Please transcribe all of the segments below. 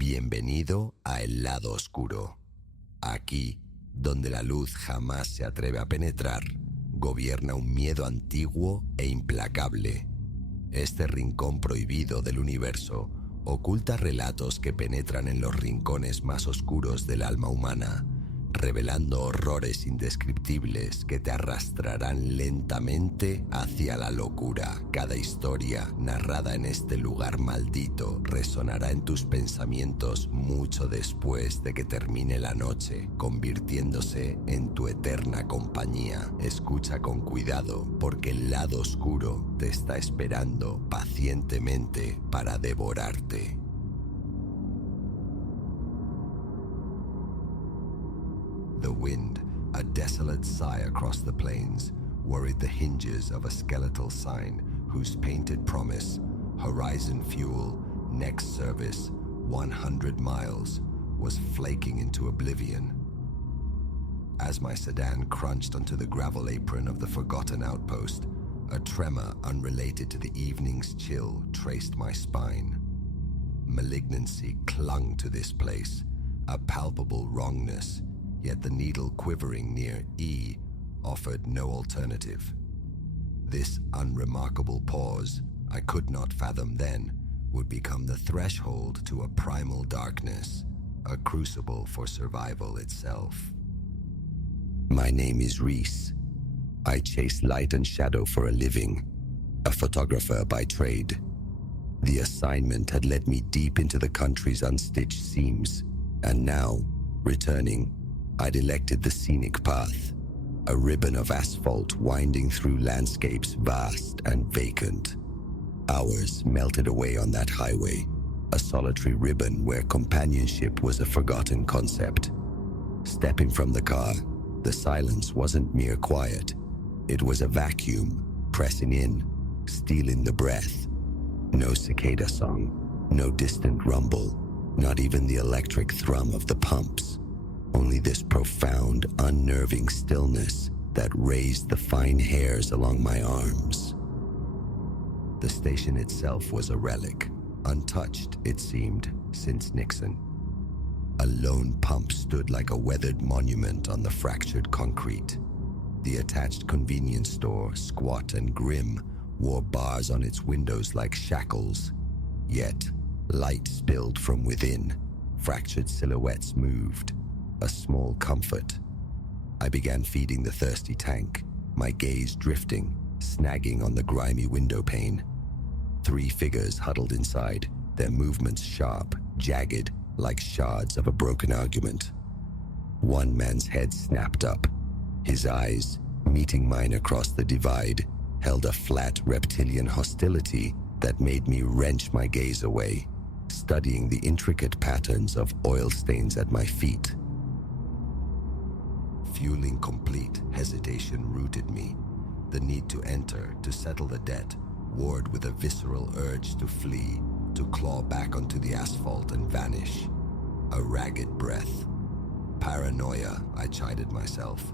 Bienvenido a el lado oscuro. Aquí, donde la luz jamás se atreve a penetrar, gobierna un miedo antiguo e implacable. Este rincón prohibido del universo oculta relatos que penetran en los rincones más oscuros del alma humana, revelando horrores indescriptibles que te arrastrarán lentamente hacia la locura. Cada historia narrada en este lugar maldito resonará en tus pensamientos mucho después de que termine la noche, convirtiéndose en tu eterna compañía. Escucha con cuidado, porque el lado oscuro te está esperando pacientemente para devorarte. The wind, a desolate sigh across the plains, worried the hinges of a skeletal sign whose painted promise, horizon fuel, next service, 100 miles, was flaking into oblivion. As my sedan crunched onto the gravel apron of the forgotten outpost, a tremor unrelated to the evening's chill traced my spine. Malignancy clung to this place, a palpable wrongness, yet the needle quivering near E offered no alternative. This unremarkable pause, I could not fathom then, would become the threshold to a primal darkness, a crucible for survival itself. My name is Reese. I chase light and shadow for a living, a photographer by trade. The assignment had led me deep into the country's unstitched seams, and now, returning, I'd elected the scenic path, a ribbon of asphalt winding through landscapes vast and vacant. Hours melted away on that highway, a solitary ribbon where companionship was a forgotten concept. Stepping from the car, the silence wasn't mere quiet. It was a vacuum, pressing in, stealing the breath. No cicada song, no distant rumble, not even the electric thrum of the pumps. Only this profound, unnerving stillness that raised the fine hairs along my arms. The station itself was a relic, untouched, it seemed, since Nixon. A lone pump stood like a weathered monument on the fractured concrete. The attached convenience store, squat and grim, wore bars on its windows like shackles. Yet, light spilled from within. Fractured silhouettes moved. A small comfort. I began feeding the thirsty tank, my gaze drifting, snagging on the grimy window pane. 3 figures huddled inside, their movements sharp, jagged, like shards of a broken argument. One man's head snapped up. His eyes, meeting mine across the divide, held a flat reptilian hostility that made me wrench my gaze away, studying the intricate patterns of oil stains at my feet. Fueling complete, hesitation rooted me. The need to enter, to settle the debt, warred with a visceral urge to flee, to claw back onto the asphalt and vanish. A ragged breath. Paranoia, I chided myself.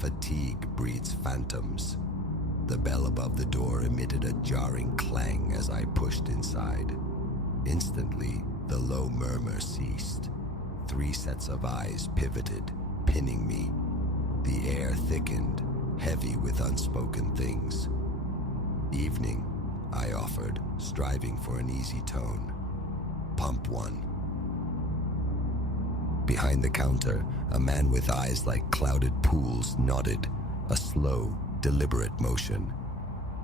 Fatigue breeds phantoms. The bell above the door emitted a jarring clang as I pushed inside. Instantly, the low murmur ceased. 3 sets of eyes pivoted, pinning me. The air thickened, heavy with unspoken things. Evening, I offered, striving for an easy tone. Pump 1. Behind the counter, a man with eyes like clouded pools nodded, a slow, deliberate motion.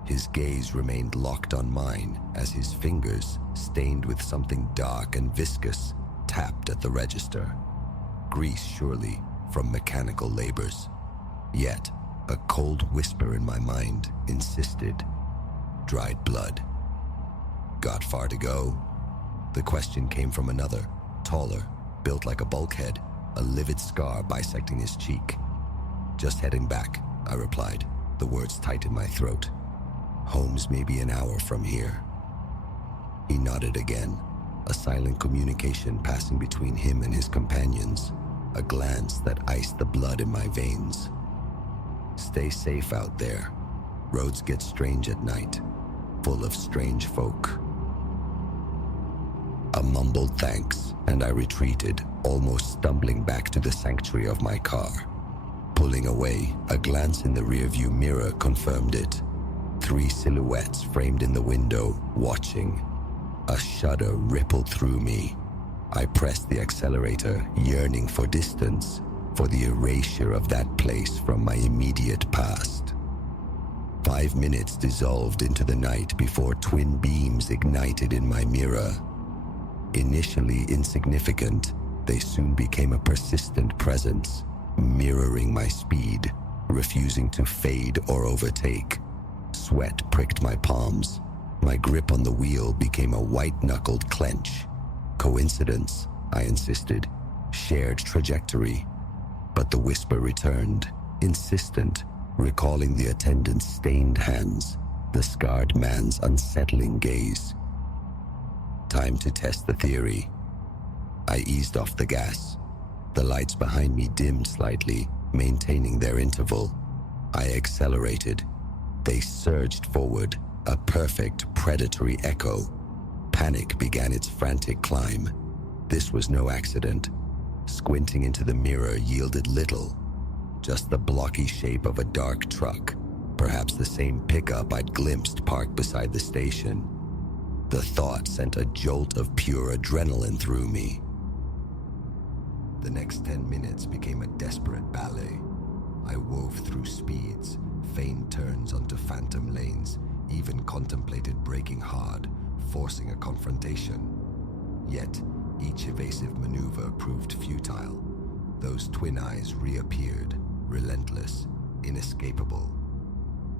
His gaze remained locked on mine as his fingers, stained with something dark and viscous, tapped at the register. Grease, surely, from mechanical labors. Yet, a cold whisper in my mind insisted. Dried blood. Got far to go? The question came from another, taller, built like a bulkhead, a livid scar bisecting his cheek. Just heading back, I replied, the words tight in my throat. Home's maybe an hour from here. He nodded again, a silent communication passing between him and his companions, a glance that iced the blood in my veins. Stay safe out there. Roads get strange at night, full of strange folk. A mumbled thanks, and I retreated, almost stumbling back to the sanctuary of my car. Pulling away, a glance in the rearview mirror confirmed it. 3 silhouettes framed in the window, watching. A shudder rippled through me. I pressed the accelerator, yearning for distance, for the erasure of that place from my immediate past. 5 minutes dissolved into the night before twin beams ignited in my mirror. Initially insignificant, they soon became a persistent presence, mirroring my speed, refusing to fade or overtake. Sweat pricked my palms. My grip on the wheel became a white-knuckled clench. Coincidence, I insisted. Shared trajectory. But the whisper returned, insistent, recalling the attendant's stained hands, the scarred man's unsettling gaze. Time to test the theory. I eased off the gas. The lights behind me dimmed slightly, maintaining their interval. I accelerated. They surged forward, a perfect predatory echo. Panic began its frantic climb. This was no accident. Squinting into the mirror yielded little. Just the blocky shape of a dark truck, perhaps the same pickup I'd glimpsed parked beside the station. The thought sent a jolt of pure adrenaline through me. The next 10 minutes became a desperate ballet. I wove through speeds, feigned turns onto phantom lanes, even contemplated braking hard, forcing a confrontation. Yet, each evasive maneuver proved futile. Those twin eyes reappeared, relentless, inescapable.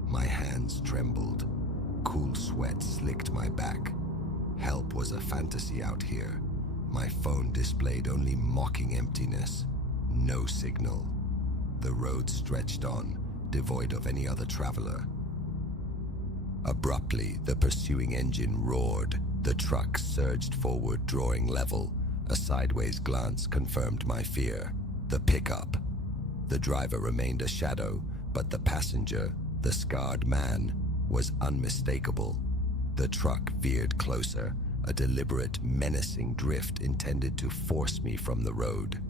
My hands trembled. Cool sweat slicked my back. Help was a fantasy out here. My phone displayed only mocking emptiness. No signal. The road stretched on, devoid of any other traveler. Abruptly, the pursuing engine roared. The truck surged forward, drawing level. A sideways glance confirmed my fear. The pickup. The driver remained a shadow, but the passenger, the scarred man, was unmistakable. The truck veered closer, a deliberate, menacing drift intended to force me from the road.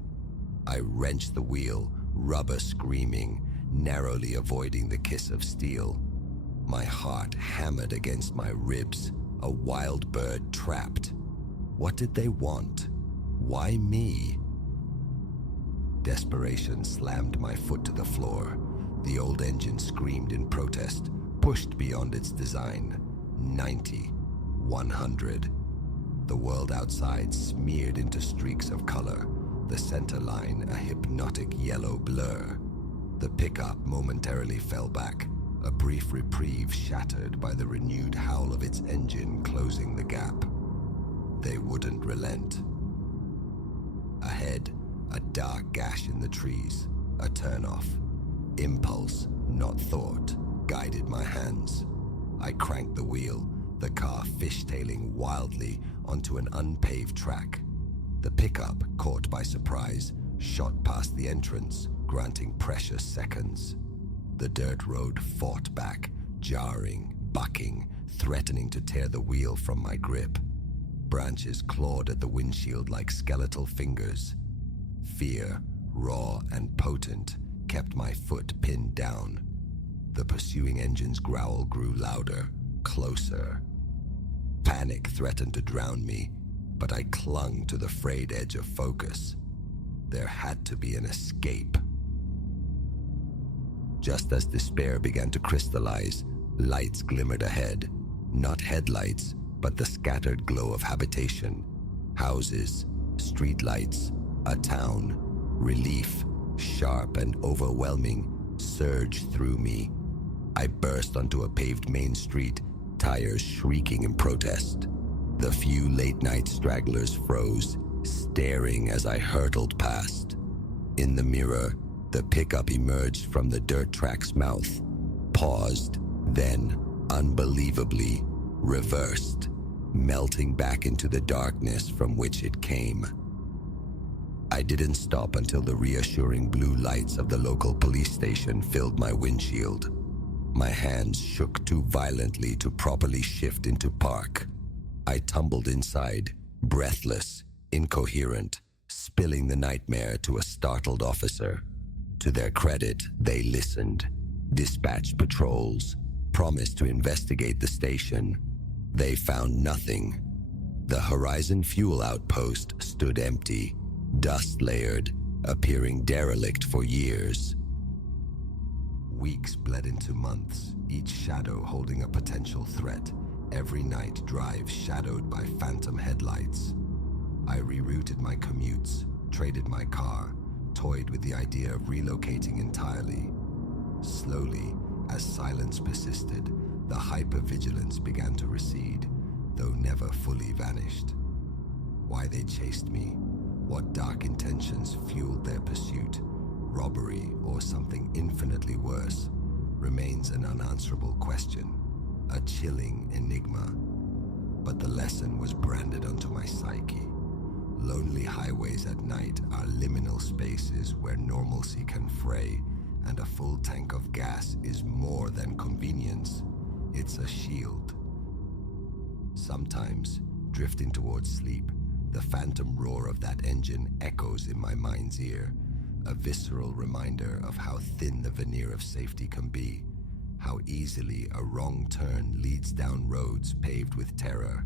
I wrenched the wheel, rubber screaming, narrowly avoiding the kiss of steel. My heart hammered against my ribs, a wild bird trapped. What did they want? Why me? Desperation slammed my foot to the floor. The old engine screamed in protest, pushed beyond its design. 90, 100. The world outside smeared into streaks of color, the center line a hypnotic yellow blur. The pickup momentarily fell back, a brief reprieve shattered by the renewed howl of its engine closing the gap. They wouldn't relent. Ahead, a dark gash in the trees, a turnoff. Impulse, not thought, guided my hands. I cranked the wheel, the car fishtailing wildly onto an unpaved track. The pickup, caught by surprise, shot past the entrance, granting precious seconds. The dirt road fought back, jarring, bucking, threatening to tear the wheel from my grip. Branches clawed at the windshield like skeletal fingers. Fear, raw and potent, kept my foot pinned down. The pursuing engine's growl grew louder, closer. Panic threatened to drown me, but I clung to the frayed edge of focus. There had to be an escape. Just as despair began to crystallize, lights glimmered ahead. Not headlights, but the scattered glow of habitation. Houses, streetlights, a town. Relief, sharp and overwhelming, surged through me. I burst onto a paved main street, tires shrieking in protest. The few late-night stragglers froze, staring as I hurtled past. In the mirror, the pickup emerged from the dirt track's mouth, paused, then, unbelievably, reversed, melting back into the darkness from which it came. I didn't stop until the reassuring blue lights of the local police station filled my windshield. My hands shook too violently to properly shift into park. I tumbled inside, breathless, incoherent, spilling the nightmare to a startled officer. To their credit, they listened, dispatched patrols, promised to investigate the station. They found nothing. The Horizon fuel outpost stood empty, dust-layered, appearing derelict for years. Weeks bled into months, each shadow holding a potential threat. Every night drive shadowed by phantom headlights. I rerouted my commutes, traded my car, toyed with the idea of relocating entirely. Slowly, as silence persisted, the hypervigilance began to recede, though never fully vanished. Why they chased me, what dark intentions fueled their pursuit, robbery or something infinitely worse, remains an unanswerable question, a chilling enigma. But the lesson was branded onto my psyche. Lonely highways at night are liminal spaces where normalcy can fray, and a full tank of gas is more than convenience. It's a shield. Sometimes, drifting towards sleep, the phantom roar of that engine echoes in my mind's ear, a visceral reminder of how thin the veneer of safety can be, how easily a wrong turn leads down roads paved with terror.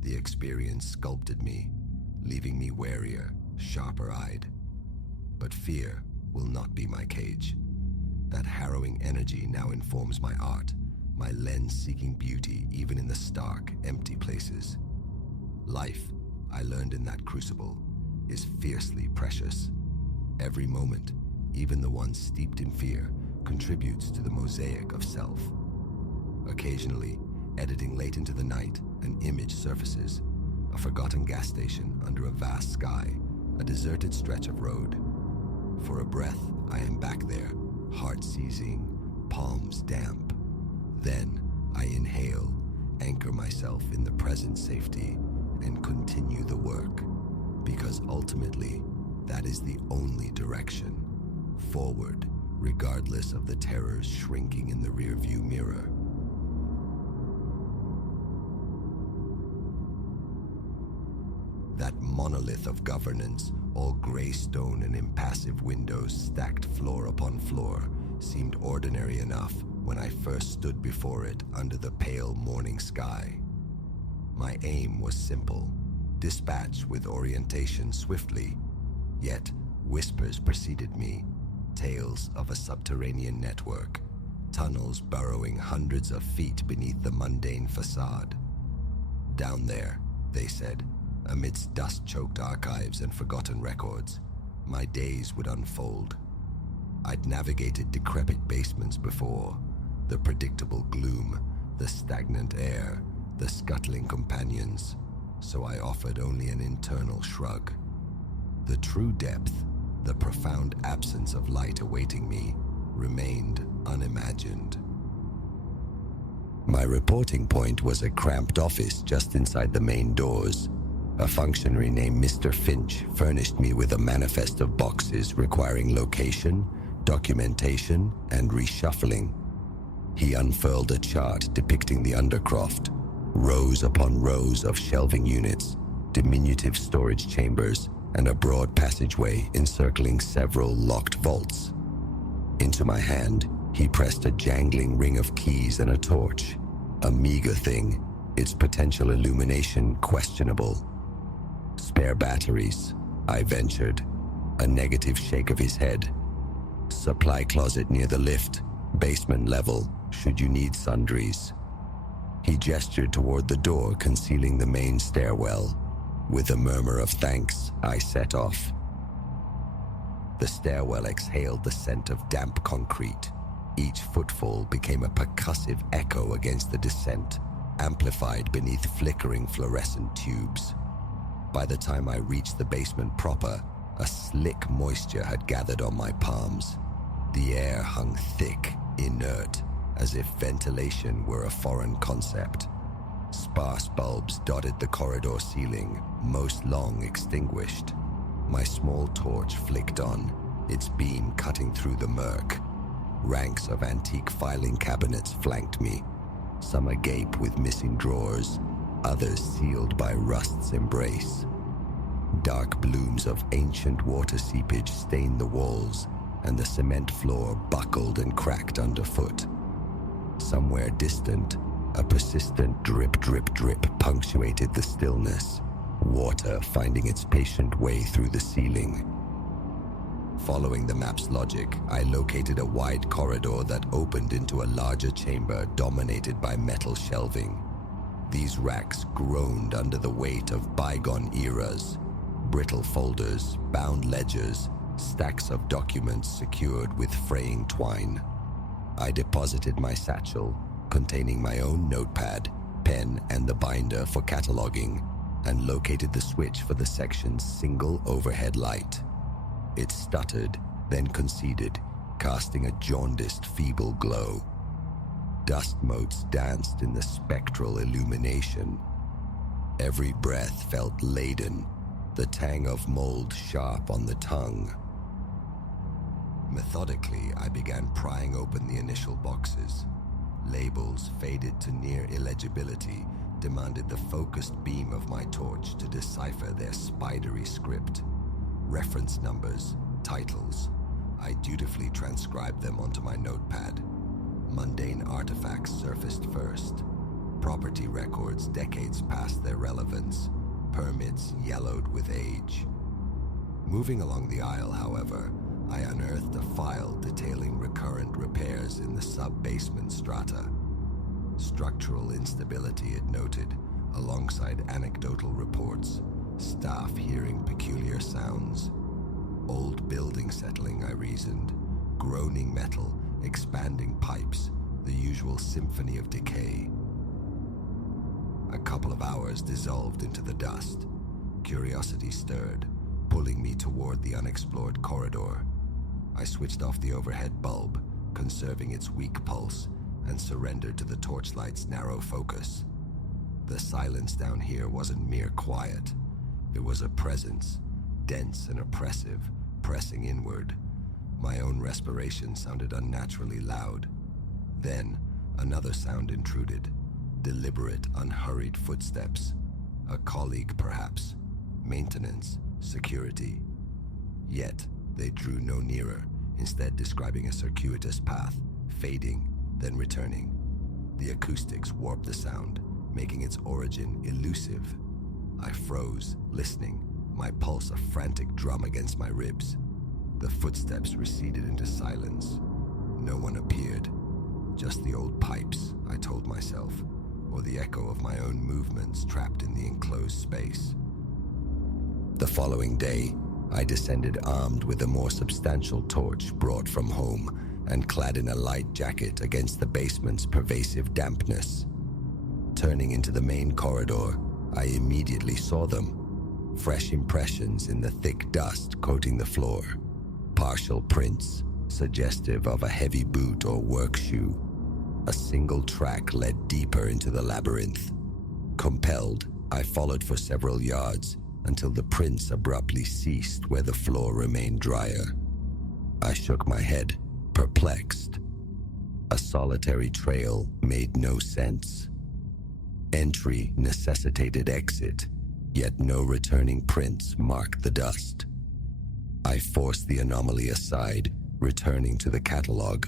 The experience sculpted me, leaving me warier, sharper-eyed. But fear will not be my cage. That harrowing energy now informs my art, my lens seeking beauty even in the stark, empty places. Life, I learned in that crucible, is fiercely precious. Every moment, even the one steeped in fear, contributes to the mosaic of self. Occasionally, editing late into the night, an image surfaces, a forgotten gas station under a vast sky, a deserted stretch of road. For a breath, I am back there, heart seizing, palms damp. Then, I inhale, anchor myself in the present safety, and continue the work. Because ultimately, that is the only direction. Forward, regardless of the terrors shrinking in the rearview mirror. That monolith of governance, all gray stone and impassive windows stacked floor upon floor, seemed ordinary enough when I first stood before it under the pale morning sky. My aim was simple, dispatch with orientation swiftly, yet whispers preceded me, tales of a subterranean network, tunnels burrowing hundreds of feet beneath the mundane facade. Down there, they said, amidst dust-choked archives and forgotten records, my days would unfold. I'd navigated decrepit basements before, the predictable gloom, the stagnant air, the scuttling companions, so I offered only an internal shrug. The true depth, the profound absence of light awaiting me, remained unimagined. My reporting point was a cramped office just inside the main doors. A functionary named Mr. Finch furnished me with a manifest of boxes requiring location, documentation, and reshuffling. He unfurled a chart depicting the Undercroft, rows upon rows of shelving units, diminutive storage chambers, and a broad passageway encircling several locked vaults. Into my hand, he pressed a jangling ring of keys and a torch, a meager thing, its potential illumination questionable. Spare batteries, I ventured. A negative shake of his head. Supply closet near the lift, basement level, should you need sundries. He gestured toward the door concealing the main stairwell. With a murmur of thanks, I set off. The stairwell exhaled the scent of damp concrete. Each footfall became a percussive echo against the descent, amplified beneath flickering fluorescent tubes. By the time I reached the basement proper, a slick moisture had gathered on my palms. The air hung thick, inert, as if ventilation were a foreign concept. Sparse bulbs dotted the corridor ceiling, most long extinguished. My small torch flicked on, its beam cutting through the murk. Ranks of antique filing cabinets flanked me, some agape with missing drawers, others sealed by rust's embrace. Dark blooms of ancient water seepage stained the walls, and the cement floor buckled and cracked underfoot. Somewhere distant, a persistent drip, drip, drip punctuated the stillness, water finding its patient way through the ceiling. Following the map's logic, I located a wide corridor that opened into a larger chamber dominated by metal shelving. These racks groaned under the weight of bygone eras, brittle folders, bound ledgers, stacks of documents secured with fraying twine. I deposited my satchel, containing my own notepad, pen, and the binder for cataloging, and located the switch for the section's single overhead light. It stuttered, then conceded, casting a jaundiced, feeble glow. Dust motes danced in the spectral illumination. Every breath felt laden, the tang of mold sharp on the tongue. Methodically, I began prying open the initial boxes. Labels, faded to near illegibility, demanded the focused beam of my torch to decipher their spidery script. Reference numbers, titles. I dutifully transcribed them onto my notepad. Mundane artifacts surfaced first. Property records decades past their relevance. Permits yellowed with age. Moving along the aisle, however, I unearthed a file detailing recurrent repairs in the sub-basement strata. Structural instability, it noted, alongside anecdotal reports, staff hearing peculiar sounds. Old building settling, I reasoned. Groaning metal, expanding pipes, the usual symphony of decay. A couple of hours dissolved into the dust. Curiosity stirred, pulling me toward the unexplored corridor. I switched off the overhead bulb, conserving its weak pulse, and surrendered to the torchlight's narrow focus. The silence down here wasn't mere quiet. It was a presence, dense and oppressive, pressing inward. My own respiration sounded unnaturally loud. Then, another sound intruded. Deliberate, unhurried footsteps. A colleague, perhaps. Maintenance, security. Yet, they drew no nearer, instead describing a circuitous path, fading, then returning. The acoustics warped the sound, making its origin elusive. I froze, listening, my pulse a frantic drum against my ribs. The footsteps receded into silence. No one appeared. Just the old pipes, I told myself, or the echo of my own movements trapped in the enclosed space. The following day, I descended armed with a more substantial torch brought from home and clad in a light jacket against the basement's pervasive dampness. Turning into the main corridor, I immediately saw them. Fresh impressions in the thick dust coating the floor. Partial prints, suggestive of a heavy boot or work shoe. A single track led deeper into the labyrinth. Compelled, I followed for several yards until the prints abruptly ceased where the floor remained drier. I shook my head, perplexed. A solitary trail made no sense. Entry necessitated exit, yet no returning prints marked the dust. I forced the anomaly aside, returning to the catalog.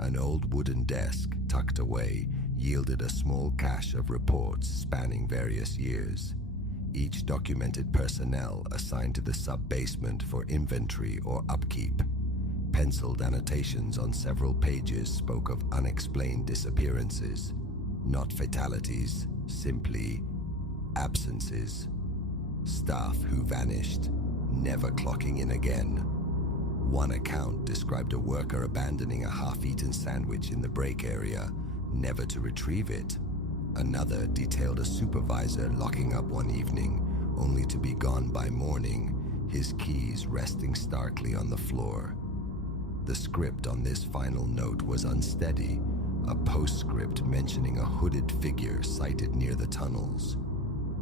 An old wooden desk, tucked away, yielded a small cache of reports spanning various years. Each documented personnel assigned to the sub-basement for inventory or upkeep. Penciled annotations on several pages spoke of unexplained disappearances. Not fatalities, simply absences. Staff who vanished, never clocking in again. One account described a worker abandoning a half-eaten sandwich in the break area, never to retrieve it. Another detailed a supervisor locking up one evening, only to be gone by morning, his keys resting starkly on the floor. The script on this final note was unsteady, a postscript mentioning a hooded figure sighted near the tunnels.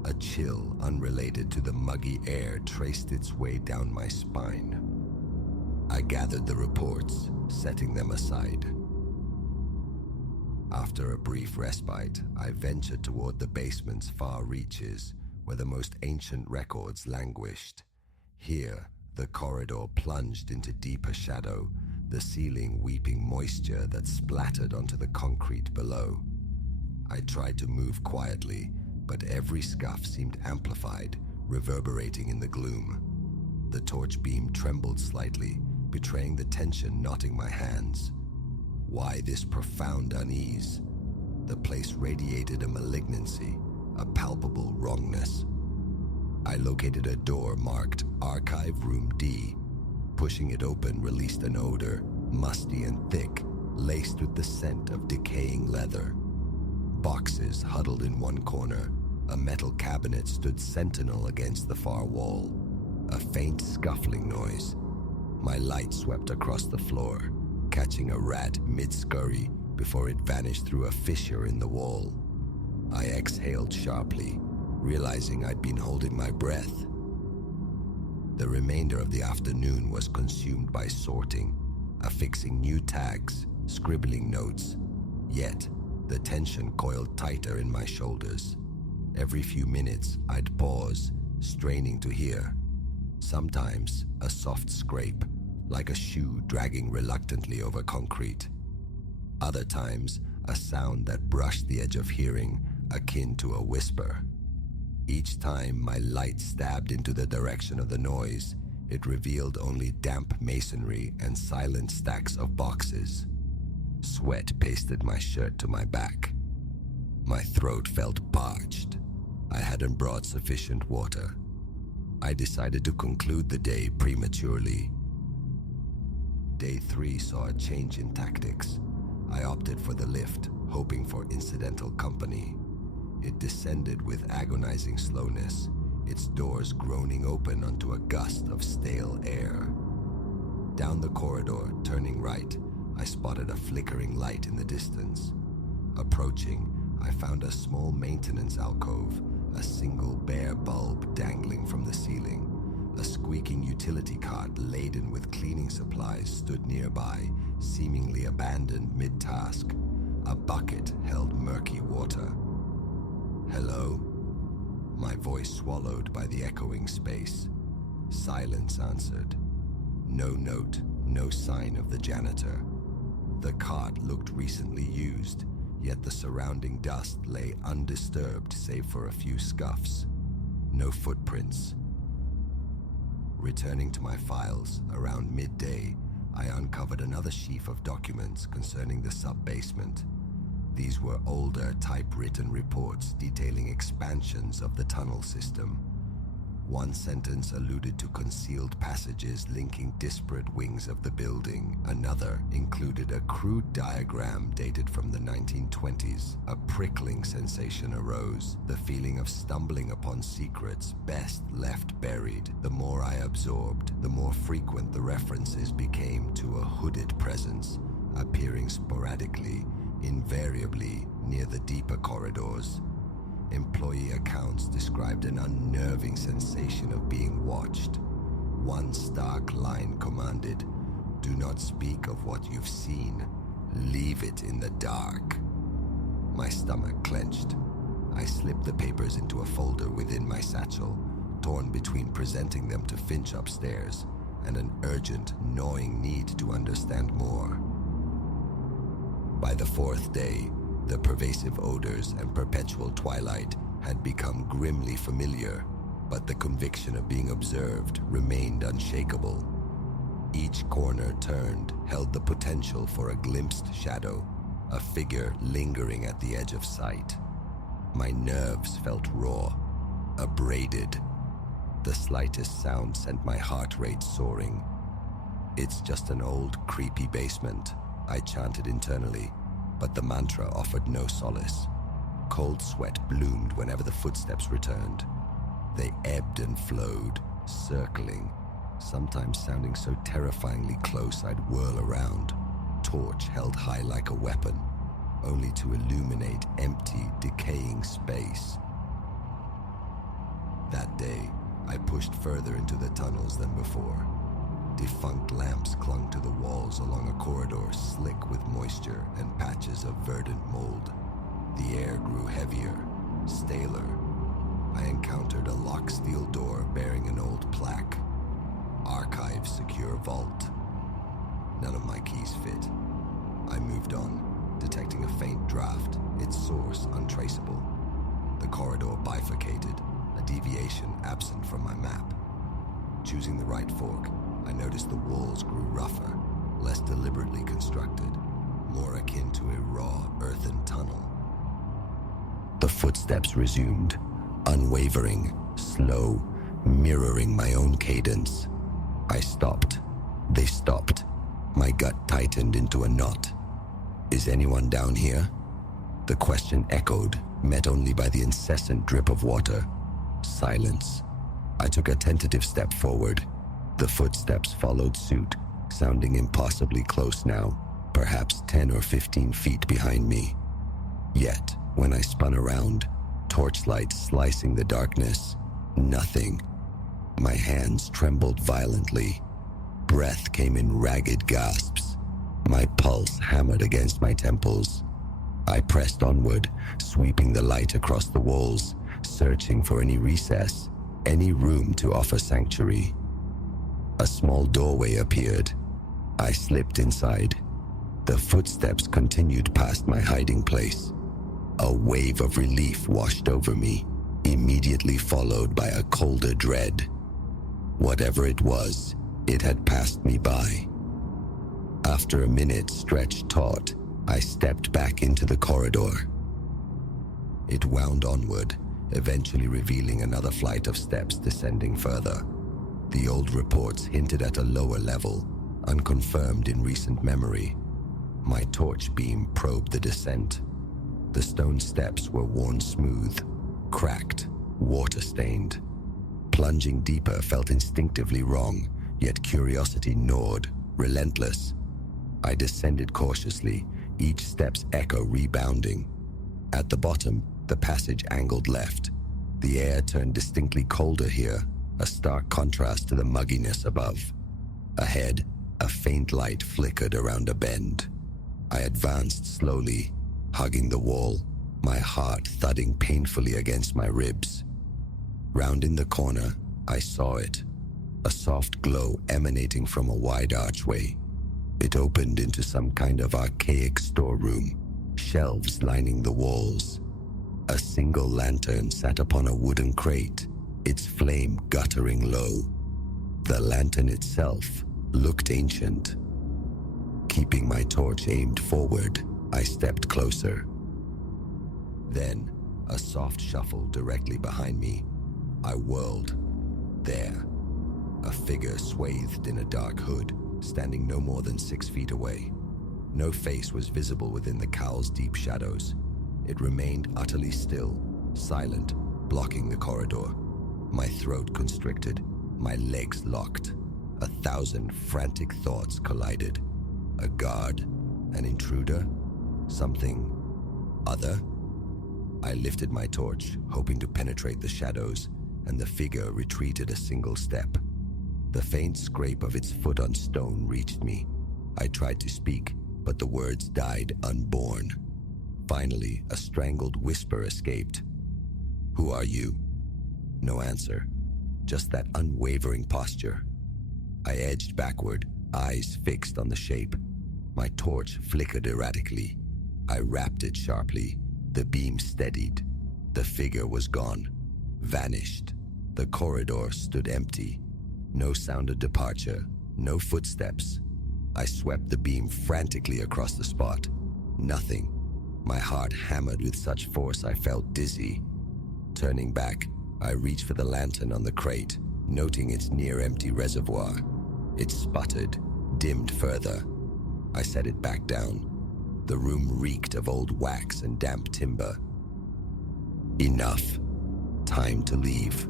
A chill unrelated to the muggy air traced its way down my spine. I gathered the reports, setting them aside. After a brief respite, I ventured toward the basement's far reaches, where the most ancient records languished. Here, the corridor plunged into deeper shadow, the ceiling weeping moisture that splattered onto the concrete below. I tried to move quietly, but every scuff seemed amplified, reverberating in the gloom. The torch beam trembled slightly, betraying the tension knotting my hands. Why this profound unease? The place radiated a malignancy, a palpable wrongness. I located a door marked Archive Room D. Pushing it open released an odor, musty and thick, laced with the scent of decaying leather. Boxes huddled in one corner. A metal cabinet stood sentinel against the far wall. A faint scuffling noise. My light swept across the floor, catching a rat mid-scurry before it vanished through a fissure in the wall. I exhaled sharply, realizing I'd been holding my breath. The remainder of the afternoon was consumed by sorting, affixing new tags, scribbling notes. Yet, the tension coiled tighter in my shoulders. Every few minutes, I'd pause, straining to hear. Sometimes, a soft scrape, like a shoe dragging reluctantly over concrete. Other times, a sound that brushed the edge of hearing, akin to a whisper. Each time my light stabbed into the direction of the noise, it revealed only damp masonry and silent stacks of boxes. Sweat pasted my shirt to my back. My throat felt parched. I hadn't brought sufficient water. I decided to conclude the day prematurely. Day 3 saw a change in tactics. I opted for the lift, hoping for incidental company. It descended with agonizing slowness, its doors groaning open onto a gust of stale air. Down the corridor, turning right, I spotted a flickering light in the distance. Approaching, I found a small maintenance alcove, a single bare bulb dangling from the ceiling. A squeaking utility cart laden with cleaning supplies stood nearby, seemingly abandoned mid-task. A bucket held murky water. "Hello?" My voice swallowed by the echoing space. Silence answered. No note, no sign of the janitor. The cart looked recently used, yet the surrounding dust lay undisturbed save for a few scuffs. No footprints. Returning to my files, around midday, I uncovered another sheaf of documents concerning the sub-basement. These were older typewritten reports detailing expansions of the tunnel system. One sentence alluded to concealed passages linking disparate wings of the building. Another included a crude diagram dated from the 1920s. A prickling sensation arose, the feeling of stumbling upon secrets best left buried. The more I absorbed, the more frequent the references became to a hooded presence, appearing sporadically, invariably near the deeper corridors. Employee accounts described an unnerving sensation of being watched. One stark line commanded, "Do not speak of what you've seen. Leave it in the dark." My stomach clenched. I slipped the papers into a folder within my satchel, torn between presenting them to Finch upstairs and an urgent, gnawing need to understand more. By the 4th day, the pervasive odors and perpetual twilight had become grimly familiar, but the conviction of being observed remained unshakable. Each corner turned held the potential for a glimpsed shadow, a figure lingering at the edge of sight. My nerves felt raw, abraded. The slightest sound sent my heart rate soaring. "It's just an old, creepy basement," I chanted internally. But the mantra offered no solace. Cold sweat bloomed whenever the footsteps returned. They ebbed and flowed, circling, sometimes sounding so terrifyingly close I'd whirl around, torch held high like a weapon, only to illuminate empty, decaying space. That day, I pushed further into the tunnels than before. Defunct lamps clung to the walls along a corridor slick with moisture and patches of verdant mold. The air grew heavier, staler. I encountered a locked steel door bearing an old plaque. Archive Secure Vault. None of my keys fit. I moved on, detecting a faint draft, its source untraceable. The corridor bifurcated, a deviation absent from my map. Choosing the right fork, I noticed the walls grew rougher, less deliberately constructed, more akin to a raw earthen tunnel. The footsteps resumed, unwavering, slow, mirroring my own cadence. I stopped. They stopped. My gut tightened into a knot. Is anyone down here? The question echoed, met only by the incessant drip of water. Silence. I took a tentative step forward. The footsteps followed suit, sounding impossibly close now, perhaps 10 or 15 feet behind me. Yet, when I spun around, torchlight slicing the darkness, nothing. My hands trembled violently. Breath came in ragged gasps. My pulse hammered against my temples. I pressed onward, sweeping the light across the walls, searching for any recess, any room to offer sanctuary. A small doorway appeared. I slipped inside. The footsteps continued past my hiding place. A wave of relief washed over me, immediately followed by a colder dread. Whatever it was, it had passed me by. After a minute stretched taut, I stepped back into the corridor. It wound onward, eventually revealing another flight of steps descending further. The old reports hinted at a lower level, unconfirmed in recent memory. My torch beam probed the descent. The stone steps were worn smooth, cracked, water-stained. Plunging deeper felt instinctively wrong, yet curiosity gnawed, relentless. I descended cautiously, each step's echo rebounding. At the bottom, the passage angled left. The air turned distinctly colder here, a stark contrast to the mugginess above. Ahead, a faint light flickered around a bend. I advanced slowly, hugging the wall, my heart thudding painfully against my ribs. Rounding the corner, I saw it, a soft glow emanating from a wide archway. It opened into some kind of archaic storeroom, shelves lining the walls. A single lantern sat upon a wooden crate, its flame guttering low. The lantern itself looked ancient. Keeping my torch aimed forward, I stepped closer. Then, a soft shuffle directly behind me. I whirled. There, a figure swathed in a dark hood, standing no more than 6 feet away. No face was visible within the cowl's deep shadows. It remained utterly still, silent, blocking the corridor. My throat constricted, my legs locked. 1,000 frantic thoughts collided. A guard? An intruder? Something other? I lifted my torch, hoping to penetrate the shadows, and the figure retreated a single step. The faint scrape of its foot on stone reached me. I tried to speak, but the words died unborn. Finally, a strangled whisper escaped. "Who are you?" No answer, just that unwavering posture. I edged backward, eyes fixed on the shape. My torch flickered erratically. I rapped it sharply. The beam steadied. The figure was gone, vanished. The corridor stood empty. No sound of departure, no footsteps. I swept the beam frantically across the spot. Nothing. My heart hammered with such force I felt dizzy. Turning back, I reached for the lantern on the crate, noting its near-empty reservoir. It sputtered, dimmed further. I set it back down. The room reeked of old wax and damp timber. Enough. Time to leave.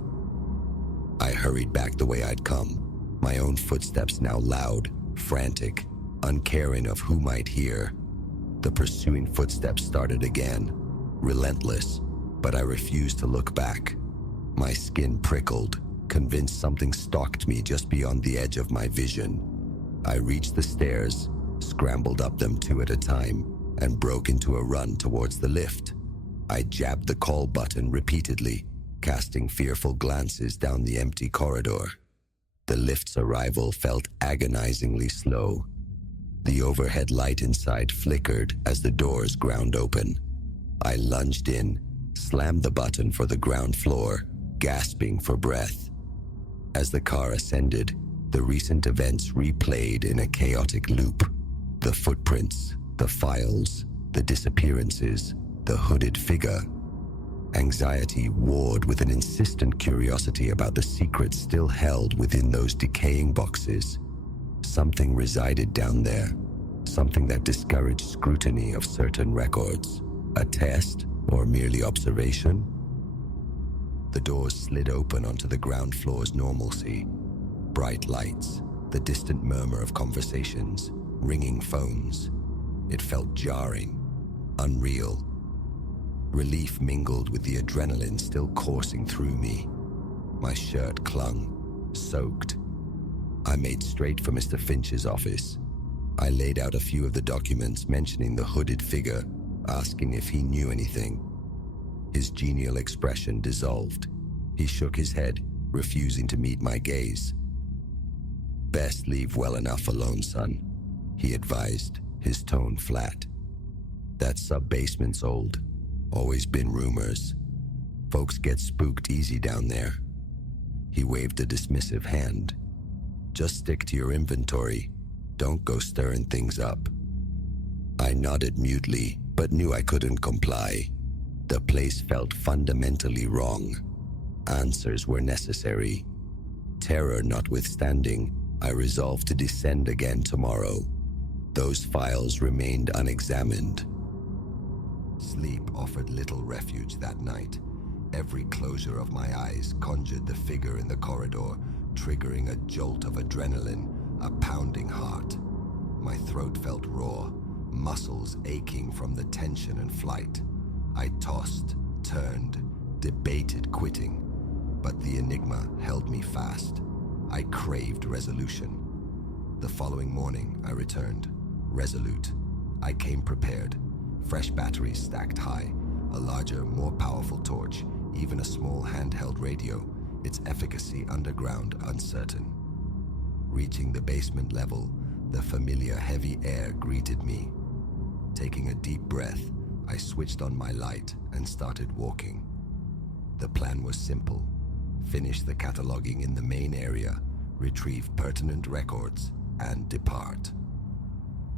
I hurried back the way I'd come, my own footsteps now loud, frantic, uncaring of who might hear. The pursuing footsteps started again, relentless, but I refused to look back. My skin prickled, convinced something stalked me just beyond the edge of my vision. I reached the stairs, scrambled up them two at a time, and broke into a run towards the lift. I jabbed the call button repeatedly, casting fearful glances down the empty corridor. The lift's arrival felt agonizingly slow. The overhead light inside flickered as the doors ground open. I lunged in, slammed the button for the ground floor, gasping for breath. As the car ascended, the recent events replayed in a chaotic loop. The footprints, the files, the disappearances, the hooded figure. Anxiety warred with an insistent curiosity about the secrets still held within those decaying boxes. Something resided down there, something that discouraged scrutiny of certain records. A test or merely observation? The doors slid open onto the ground floor's normalcy. Bright lights, the distant murmur of conversations, ringing phones. It felt jarring, unreal. Relief mingled with the adrenaline still coursing through me. My shirt clung, soaked. I made straight for Mr. Finch's office. I laid out a few of the documents mentioning the hooded figure, asking if he knew anything. His genial expression dissolved. He shook his head, refusing to meet my gaze. "Best leave well enough alone, son," he advised, his tone flat. "That sub-basement's old. Always been rumors. Folks get spooked easy down there." He waved a dismissive hand. "Just stick to your inventory. Don't go stirring things up." I nodded mutely, but knew I couldn't comply. The place felt fundamentally wrong. Answers were necessary. Terror notwithstanding, I resolved to descend again tomorrow. Those files remained unexamined. Sleep offered little refuge that night. Every closure of my eyes conjured the figure in the corridor, triggering a jolt of adrenaline, a pounding heart. My throat felt raw, muscles aching from the tension and flight. I tossed, turned, debated quitting, but the enigma held me fast. I craved resolution. The following morning, I returned, resolute. I came prepared. Fresh batteries stacked high, a larger, more powerful torch, even a small handheld radio, its efficacy underground uncertain. Reaching the basement level, the familiar heavy air greeted me. Taking a deep breath, I switched on my light and started walking. The plan was simple: finish the cataloging in the main area, retrieve pertinent records, and depart.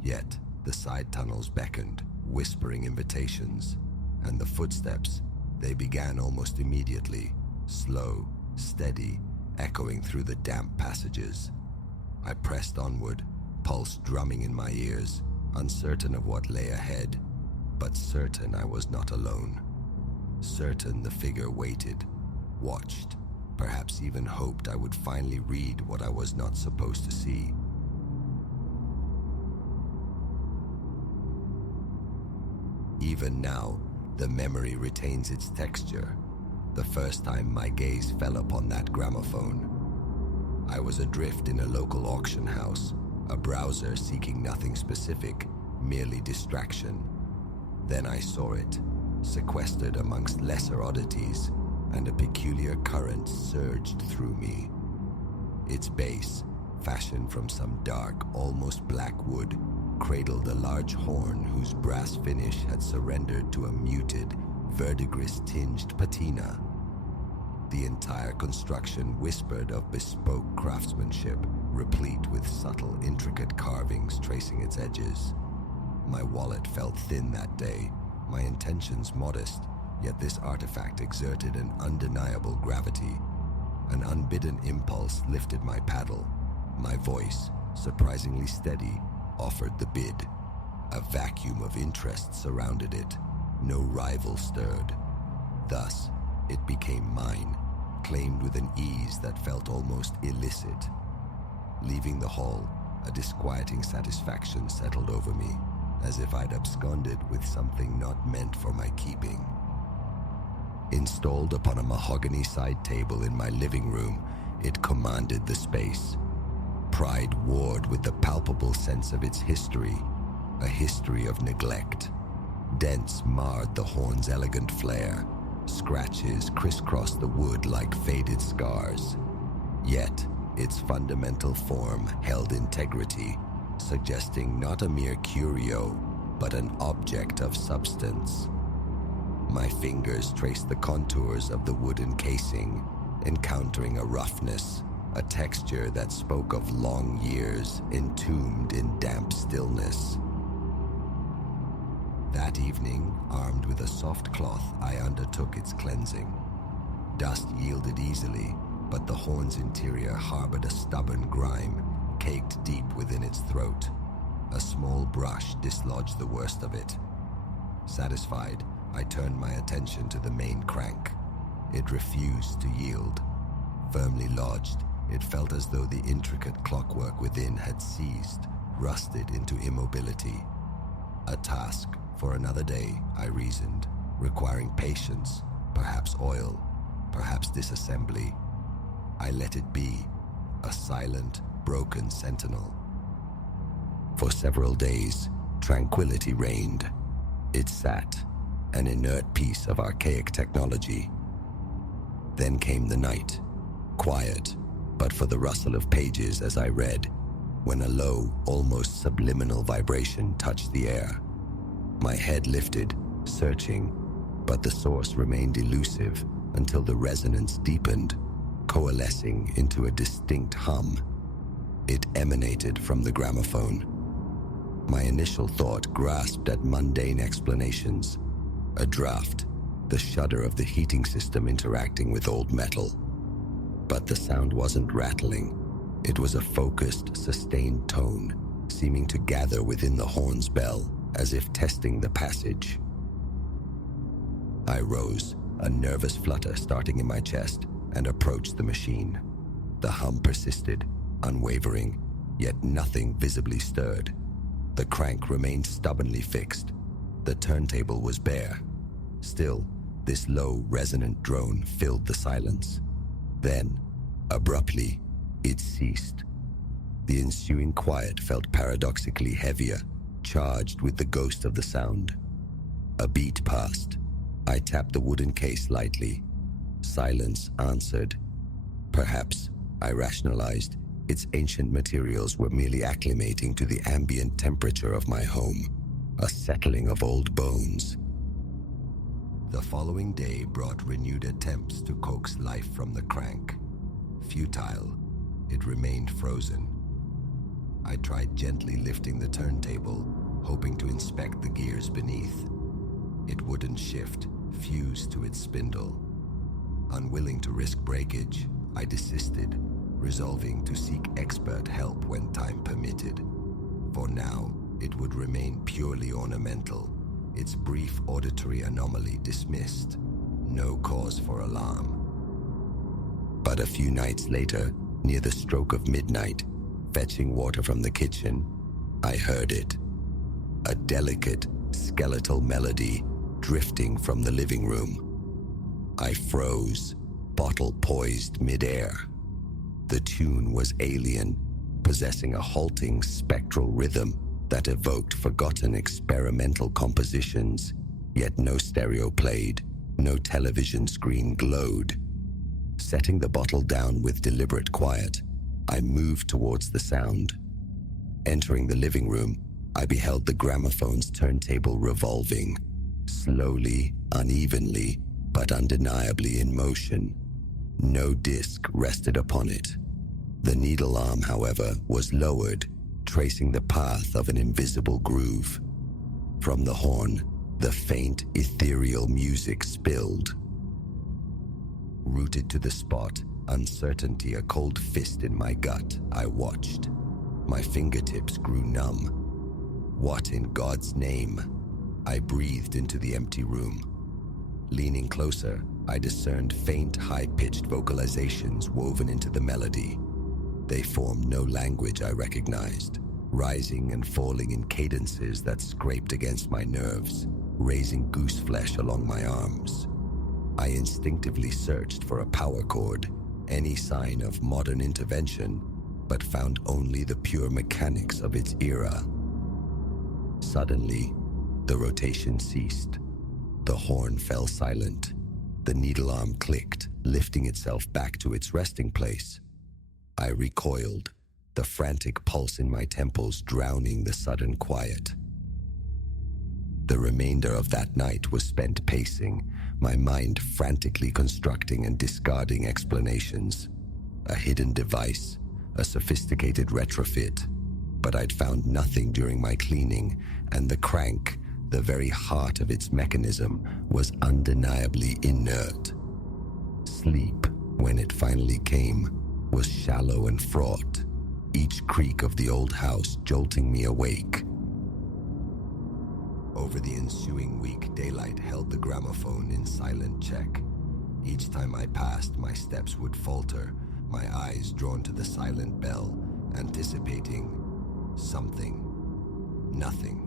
Yet, the side tunnels beckoned, whispering invitations, and the footsteps, they began almost immediately, slow, steady, echoing through the damp passages. I pressed onward, pulse drumming in my ears, uncertain of what lay ahead, but certain I was not alone. Certain the figure waited, watched, perhaps even hoped I would finally read what I was not supposed to see. Even now, the memory retains its texture. The first time my gaze fell upon that gramophone. I was adrift in a local auction house, a browser seeking nothing specific, merely distraction. Then I saw it, sequestered amongst lesser oddities, and a peculiar current surged through me. Its base, fashioned from some dark, almost black wood, cradled a large horn whose brass finish had surrendered to a muted, verdigris-tinged patina. The entire construction whispered of bespoke craftsmanship, replete with subtle, intricate carvings tracing its edges. My wallet felt thin that day, my intentions modest, yet this artifact exerted an undeniable gravity. An unbidden impulse lifted my paddle. My voice, surprisingly steady, offered the bid. A vacuum of interest surrounded it. No rival stirred. Thus, it became mine, claimed with an ease that felt almost illicit. Leaving the hall, a disquieting satisfaction settled over me, as if I'd absconded with something not meant for my keeping. Installed upon a mahogany side table in my living room, It commanded the space. Pride warred with the palpable sense of its history, a history of neglect. Dents marred the horn's elegant flair. Scratches crisscrossed the wood like faded scars. Yet, its fundamental form held integrity, suggesting not a mere curio, but an object of substance. My fingers traced the contours of the wooden casing, encountering a roughness, a texture that spoke of long years entombed in damp stillness. That evening, armed with a soft cloth, I undertook its cleansing. Dust yielded easily, but the horn's interior harbored a stubborn grime, caked deep within its throat. A small brush dislodged the worst of it. Satisfied, I turned my attention to the main crank. It refused to yield. Firmly lodged, it felt as though the intricate clockwork within had seized, rusted into immobility. A task for another day, I reasoned, requiring patience, perhaps oil, perhaps disassembly. I let it be, a silent, broken sentinel. For several days, tranquility reigned. It sat, an inert piece of archaic technology. Then came the night, quiet, but for the rustle of pages as I read, when a low, almost subliminal vibration touched the air. My head lifted, searching, but the source remained elusive until the resonance deepened, coalescing into a distinct hum. It emanated from the gramophone. My initial thought grasped at mundane explanations. A draft, the shudder of the heating system interacting with old metal. But the sound wasn't rattling. It was a focused, sustained tone, seeming to gather within the horn's bell, as if testing the passage. I rose, a nervous flutter starting in my chest, and approached the machine. The hum persisted, unwavering, yet nothing visibly stirred. The crank remained stubbornly fixed. The turntable was bare. Still, this low, resonant drone filled the silence. Then, abruptly, it ceased. The ensuing quiet felt paradoxically heavier, charged with the ghost of the sound. A beat passed. I tapped the wooden case lightly. Silence answered. Perhaps, I rationalized, its ancient materials were merely acclimating to the ambient temperature of my home, a settling of old bones. The following day brought renewed attempts to coax life from the crank. Futile, it remained frozen. I tried gently lifting the turntable, hoping to inspect the gears beneath. It wouldn't shift, fused to its spindle. Unwilling to risk breakage, I desisted, resolving to seek expert help when time permitted. For now, it would remain purely ornamental, its brief auditory anomaly dismissed. No cause for alarm. But a few nights later, near the stroke of midnight, fetching water from the kitchen, I heard it. A delicate, skeletal melody drifting from the living room. I froze, bottle poised midair. The tune was alien, possessing a halting, spectral rhythm that evoked forgotten experimental compositions, yet no stereo played, no television screen glowed. Setting the bottle down with deliberate quiet, I moved towards the sound. Entering the living room, I beheld the gramophone's turntable revolving, slowly, unevenly, but undeniably in motion. No disc rested upon it. The needle arm, however, was lowered, tracing the path of an invisible groove. From the horn, the faint, ethereal music spilled. Rooted to the spot, uncertainty a cold fist in my gut, I watched. My fingertips grew numb. What in God's name? I breathed into the empty room. Leaning closer, I discerned faint, high-pitched vocalizations woven into the melody. They formed no language I recognized, rising and falling in cadences that scraped against my nerves, raising goose flesh along my arms. I instinctively searched for a power cord, any sign of modern intervention, but found only the pure mechanics of its era. Suddenly, the rotation ceased. The horn fell silent. The needle arm clicked, lifting itself back to its resting place. I recoiled, the frantic pulse in my temples drowning the sudden quiet. The remainder of that night was spent pacing, my mind frantically constructing and discarding explanations. A hidden device, a sophisticated retrofit, but I'd found nothing during my cleaning, and the crank, the very heart of its mechanism, was undeniably inert. Sleep, when it finally came, was shallow and fraught, each creak of the old house jolting me awake. Over the ensuing week, daylight held the gramophone in silent check. Each time I passed, my steps would falter, my eyes drawn to the silent bell, anticipating something. Nothing.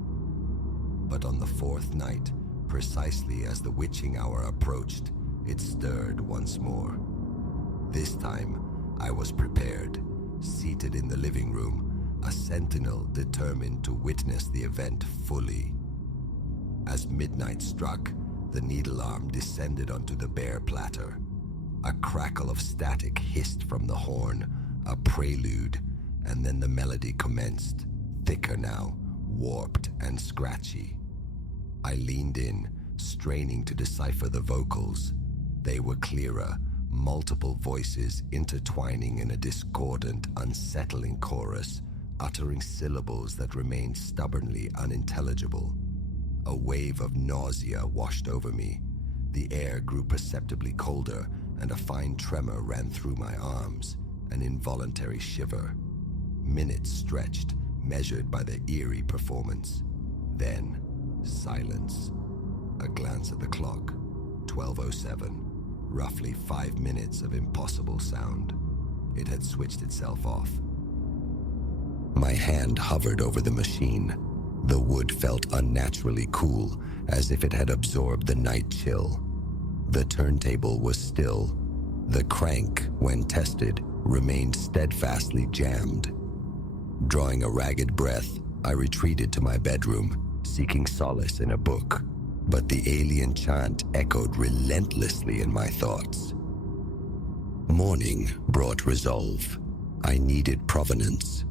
But on the fourth night, precisely as the witching hour approached, it stirred once more. This time, I was prepared, seated in the living room, a sentinel determined to witness the event fully. As midnight struck, the needle arm descended onto the bare platter. A crackle of static hissed from the horn, a prelude, and then the melody commenced, thicker now, warped and scratchy. I leaned in, straining to decipher the vocals. They were clearer, multiple voices intertwining in a discordant, unsettling chorus, uttering syllables that remained stubbornly unintelligible. A wave of nausea washed over me. The air grew perceptibly colder, and a fine tremor ran through my arms, an involuntary shiver. Minutes stretched, measured by the eerie performance. Then, silence. A glance at the clock, 12:07. Roughly 5 minutes of impossible sound. It had switched itself off. My hand hovered over the machine. The wood felt unnaturally cool, as if it had absorbed the night chill. The turntable was still. The crank, when tested, remained steadfastly jammed. Drawing a ragged breath, I retreated to my bedroom, seeking solace in a book. But the alien chant echoed relentlessly in my thoughts. Morning brought resolve. I needed provenance.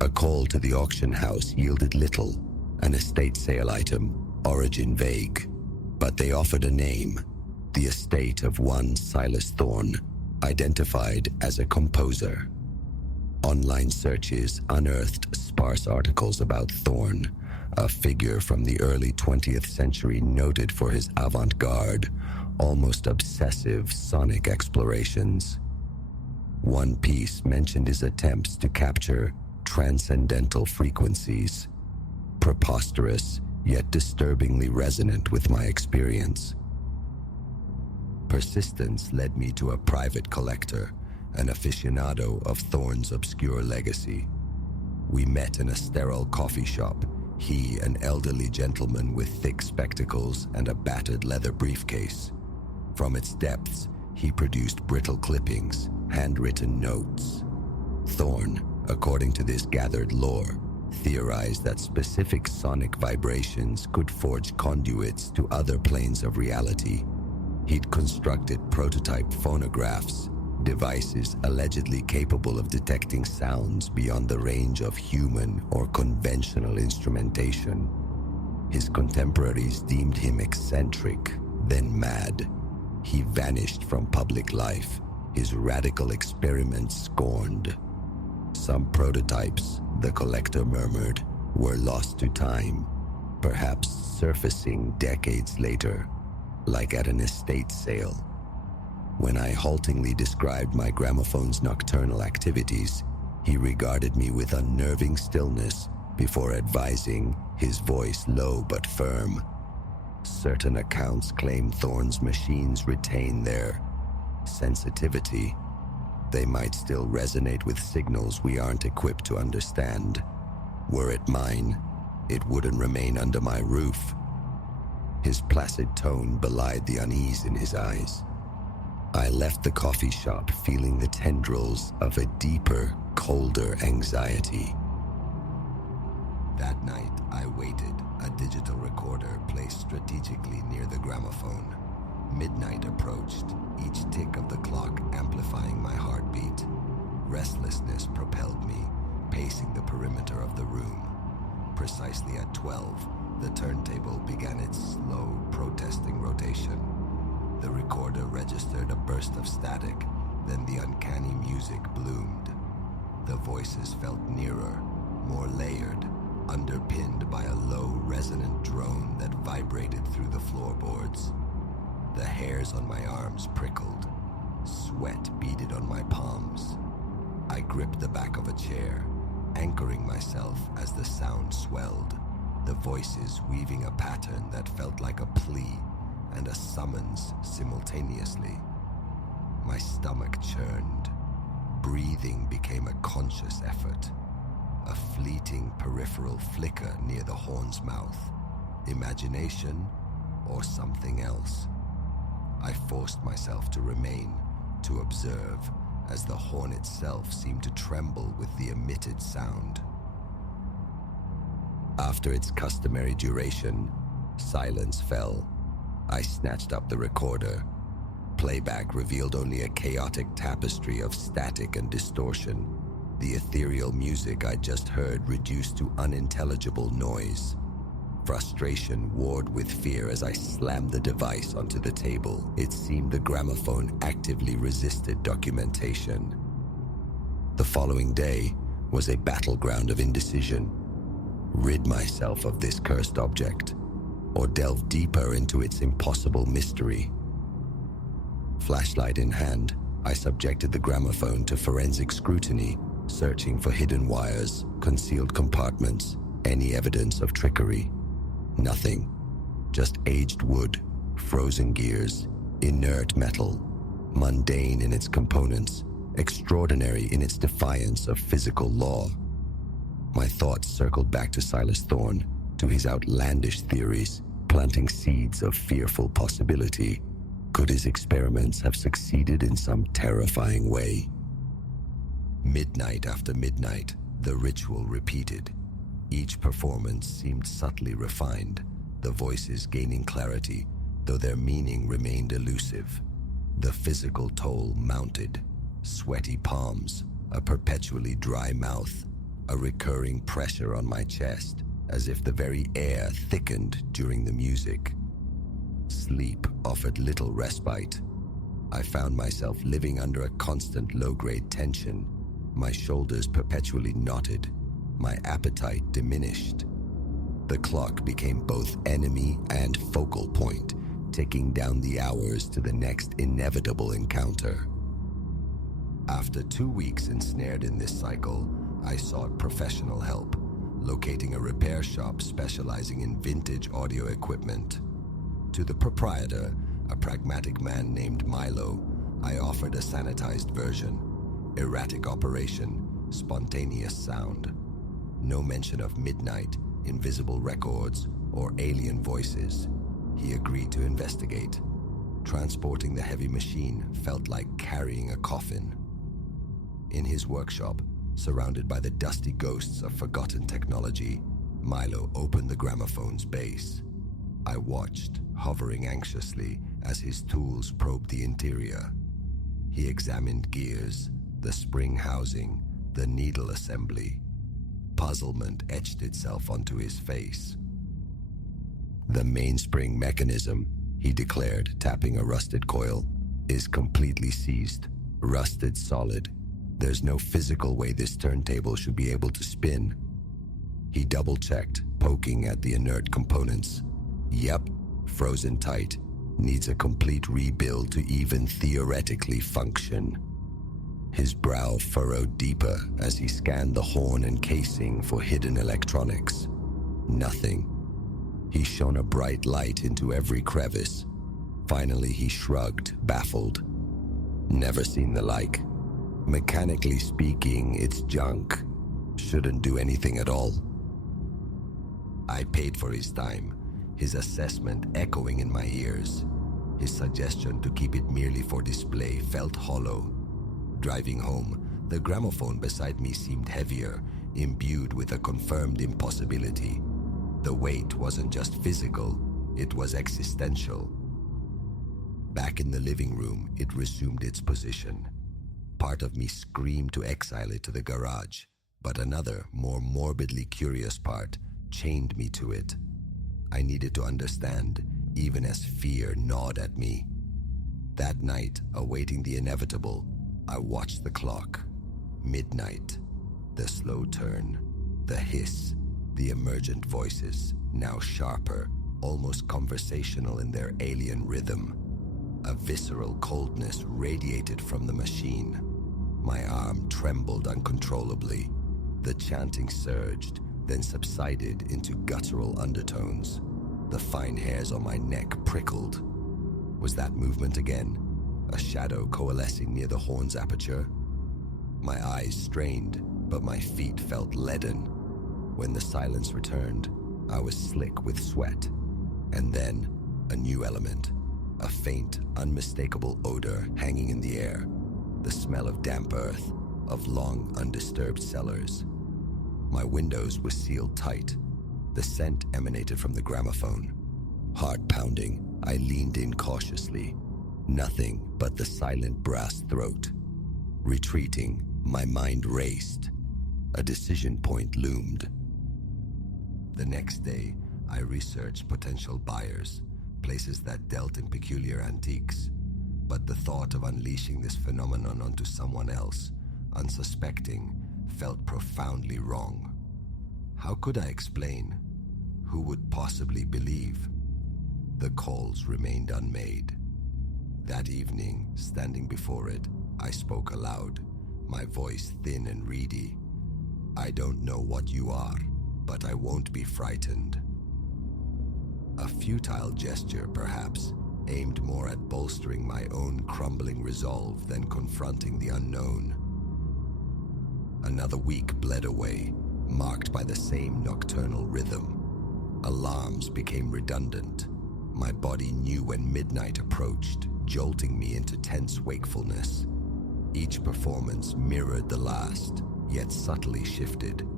A call to the auction house yielded little, an estate sale item, origin vague. But they offered a name, the estate of one Silas Thorne, identified as a composer. Online searches unearthed sparse articles about Thorne, a figure from the early 20th century noted for his avant-garde, almost obsessive sonic explorations. One piece mentioned his attempts to capture transcendental frequencies, preposterous yet disturbingly resonant with my experience. Persistence led me to a private collector, an aficionado of Thorne's obscure legacy. We met in a sterile coffee shop, he an elderly gentleman with thick spectacles and a battered leather briefcase. From its depths, he produced brittle clippings, handwritten notes. Thorne, according to this gathered lore, theorized that specific sonic vibrations could forge conduits to other planes of reality. He'd constructed prototype phonographs, devices allegedly capable of detecting sounds beyond the range of human or conventional instrumentation. His contemporaries deemed him eccentric, then mad. He vanished from public life, his radical experiments scorned. Some prototypes, the collector murmured, were lost to time, perhaps surfacing decades later, like at an estate sale. When I haltingly described my gramophone's nocturnal activities, he regarded me with unnerving stillness before advising, his voice low but firm. Certain accounts claim Thorne's machines retain their sensitivity. They might still resonate with signals we aren't equipped to understand. Were it mine, it wouldn't remain under my roof. His placid tone belied the unease in his eyes. I left the coffee shop feeling the tendrils of a deeper, colder anxiety. That night, I waited, a digital recorder placed strategically near the gramophone. Midnight approached, each tick of the clock amplifying my heartbeat. Restlessness propelled me, pacing the perimeter of the room. Precisely at 12, the turntable began its slow, protesting rotation. The recorder registered a burst of static, then the uncanny music bloomed. The voices felt nearer, more layered, underpinned by a low, resonant drone that vibrated through the floorboards. The hairs on my arms prickled. Sweat beaded on my palms. I gripped the back of a chair, anchoring myself as the sound swelled, the voices weaving a pattern that felt like a plea and a summons simultaneously. My stomach churned. Breathing became a conscious effort. A fleeting peripheral flicker near the horn's mouth. Imagination or something else. I forced myself to remain, to observe, as the horn itself seemed to tremble with the emitted sound. After its customary duration, silence fell. I snatched up the recorder. Playback revealed only a chaotic tapestry of static and distortion. The ethereal music I just heard reduced to unintelligible noise. Frustration warred with fear as I slammed the device onto the table. It seemed the gramophone actively resisted documentation. The following day was a battleground of indecision. Rid myself of this cursed object, or delve deeper into its impossible mystery. Flashlight in hand, I subjected the gramophone to forensic scrutiny, searching for hidden wires, concealed compartments, any evidence of trickery. Nothing. Just aged wood, frozen gears, inert metal, mundane in its components, extraordinary in its defiance of physical law. My thoughts circled back to Silas Thorne, to his outlandish theories, planting seeds of fearful possibility. Could his experiments have succeeded in some terrifying way? Midnight after midnight, the ritual repeated. Each performance seemed subtly refined, the voices gaining clarity, though their meaning remained elusive. The physical toll mounted. Sweaty palms, a perpetually dry mouth, a recurring pressure on my chest, as if the very air thickened during the music. Sleep offered little respite. I found myself living under a constant low-grade tension, my shoulders perpetually knotted, my appetite diminished. The clock became both enemy and focal point, ticking down the hours to the next inevitable encounter. After 2 weeks ensnared in this cycle, I sought professional help, locating a repair shop specializing in vintage audio equipment. To the proprietor, a pragmatic man named Milo, I offered a sanitized version. Erratic operation, spontaneous sound. No mention of midnight, invisible records, or alien voices. He agreed to investigate. Transporting the heavy machine felt like carrying a coffin. In his workshop, surrounded by the dusty ghosts of forgotten technology, Milo opened the gramophone's base. I watched, hovering anxiously, as his tools probed the interior. He examined gears, the spring housing, the needle assembly. Puzzlement etched itself onto his face. "The mainspring mechanism," he declared, tapping a rusted coil, "is completely seized, rusted solid. There's no physical way this turntable should be able to spin." He double-checked, poking at the inert components. "Yep, frozen tight. Needs a complete rebuild to even theoretically function." His brow furrowed deeper as he scanned the horn and casing for hidden electronics. Nothing. He shone a bright light into every crevice. Finally, he shrugged, baffled. "Never seen the like. Mechanically speaking, it's junk. Shouldn't do anything at all." I paid for his time, his assessment echoing in my ears. His suggestion to keep it merely for display felt hollow. Driving home, the gramophone beside me seemed heavier, imbued with a confirmed impossibility. The weight wasn't just physical, it was existential. Back in the living room, it resumed its position. Part of me screamed to exile it to the garage, but another, more morbidly curious part, chained me to it. I needed to understand, even as fear gnawed at me. That night, awaiting the inevitable, I watched the clock. Midnight. The slow turn. The hiss. The emergent voices, now sharper, almost conversational in their alien rhythm. A visceral coldness radiated from the machine. My arm trembled uncontrollably. The chanting surged, then subsided into guttural undertones. The fine hairs on my neck prickled. Was that movement again? A shadow coalescing near the horn's aperture? My eyes strained, but my feet felt leaden. When the silence returned, I was slick with sweat. And then, a new element. A faint, unmistakable odor hanging in the air. The smell of damp earth, of long, undisturbed cellars. My windows were sealed tight. The scent emanated from the gramophone. Heart pounding, I leaned in cautiously. Nothing but the silent brass throat. Retreating, my mind raced. A decision point loomed. The next day, I researched potential buyers, places that dealt in peculiar antiques. But the thought of unleashing this phenomenon onto someone else, unsuspecting, felt profoundly wrong. How could I explain? Who would possibly believe? The calls remained unmade. That evening, standing before it, I spoke aloud, my voice thin and reedy. I don't know what you are, but I won't be frightened. A futile gesture, perhaps, aimed more at bolstering my own crumbling resolve than confronting the unknown. Another week bled away, marked by the same nocturnal rhythm. Alarms became redundant. My body knew when midnight approached, jolting me into tense wakefulness. Each performance mirrored the last, yet subtly shifted.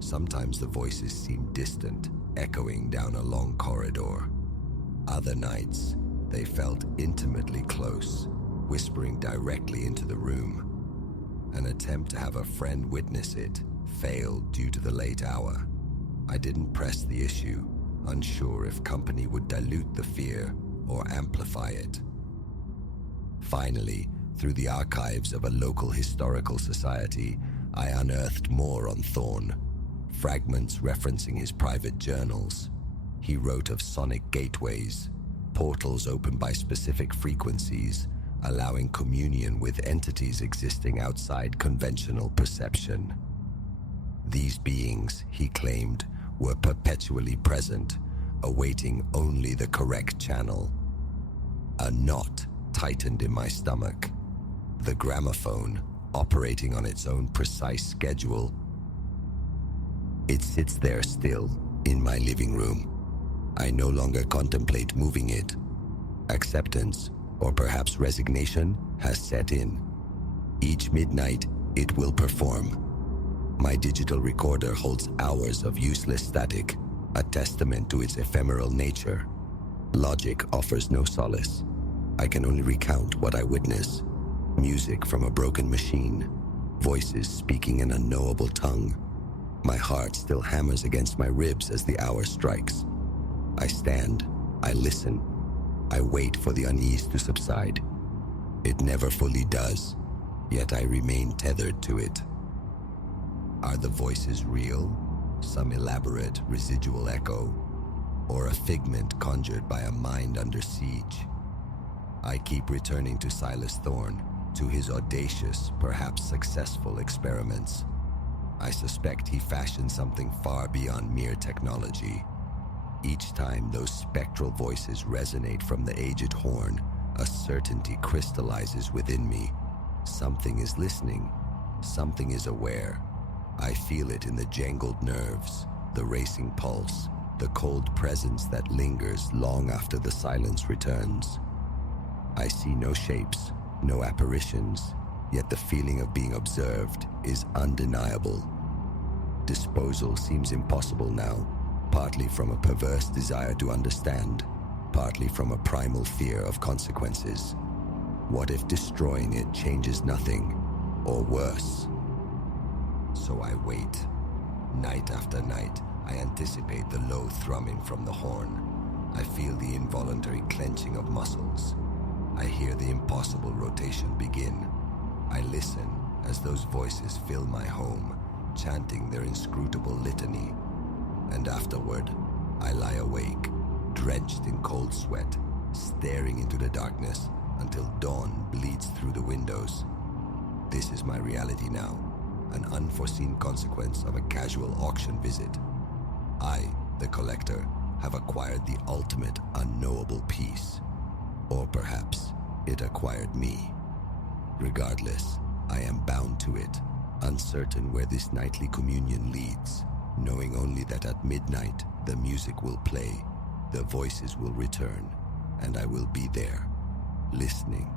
Sometimes the voices seemed distant, echoing down a long corridor. Other nights, they felt intimately close, whispering directly into the room. An attempt to have a friend witness it failed due to the late hour. I didn't press the issue, unsure if company would dilute the fear or amplify it. Finally, through the archives of a local historical society, I unearthed more on Thorn, fragments referencing his private journals. He wrote of sonic gateways, portals opened by specific frequencies, allowing communion with entities existing outside conventional perception. These beings, he claimed, were perpetually present, awaiting only the correct channel. A knot tightened in my stomach. The gramophone, operating on its own precise schedule. It sits there still, in my living room. I no longer contemplate moving it. Acceptance, or perhaps resignation, has set in. Each midnight, it will perform. My digital recorder holds hours of useless static, a testament to its ephemeral nature. Logic offers no solace. I can only recount what I witness. Music from a broken machine, voices speaking an unknowable tongue. My heart still hammers against my ribs as the hour strikes. I stand, I listen, I wait for the unease to subside. It never fully does, yet I remain tethered to it. Are the voices real, some elaborate residual echo, or a figment conjured by a mind under siege? I keep returning to Silas Thorne, to his audacious, perhaps successful experiments. I suspect he fashioned something far beyond mere technology. Each time those spectral voices resonate from the aged horn, a certainty crystallizes within me. Something is listening, something is aware. I feel it in the jangled nerves, the racing pulse, the cold presence that lingers long after the silence returns. I see no shapes, no apparitions, yet the feeling of being observed is undeniable. Disposal seems impossible now, partly from a perverse desire to understand, partly from a primal fear of consequences. What if destroying it changes nothing, or worse? So I wait. Night after night, I anticipate the low thrumming from the horn. I feel the involuntary clenching of muscles. I hear the impossible rotation begin. I listen as those voices fill my home, chanting their inscrutable litany. And afterward, I lie awake, drenched in cold sweat, staring into the darkness until dawn bleeds through the windows. This is my reality now, an unforeseen consequence of a casual auction visit. I, the collector, have acquired the ultimate unknowable peace. Or perhaps it acquired me. Regardless, I am bound to it, uncertain where this nightly communion leads, knowing only that at midnight the music will play, the voices will return, and I will be there, listening.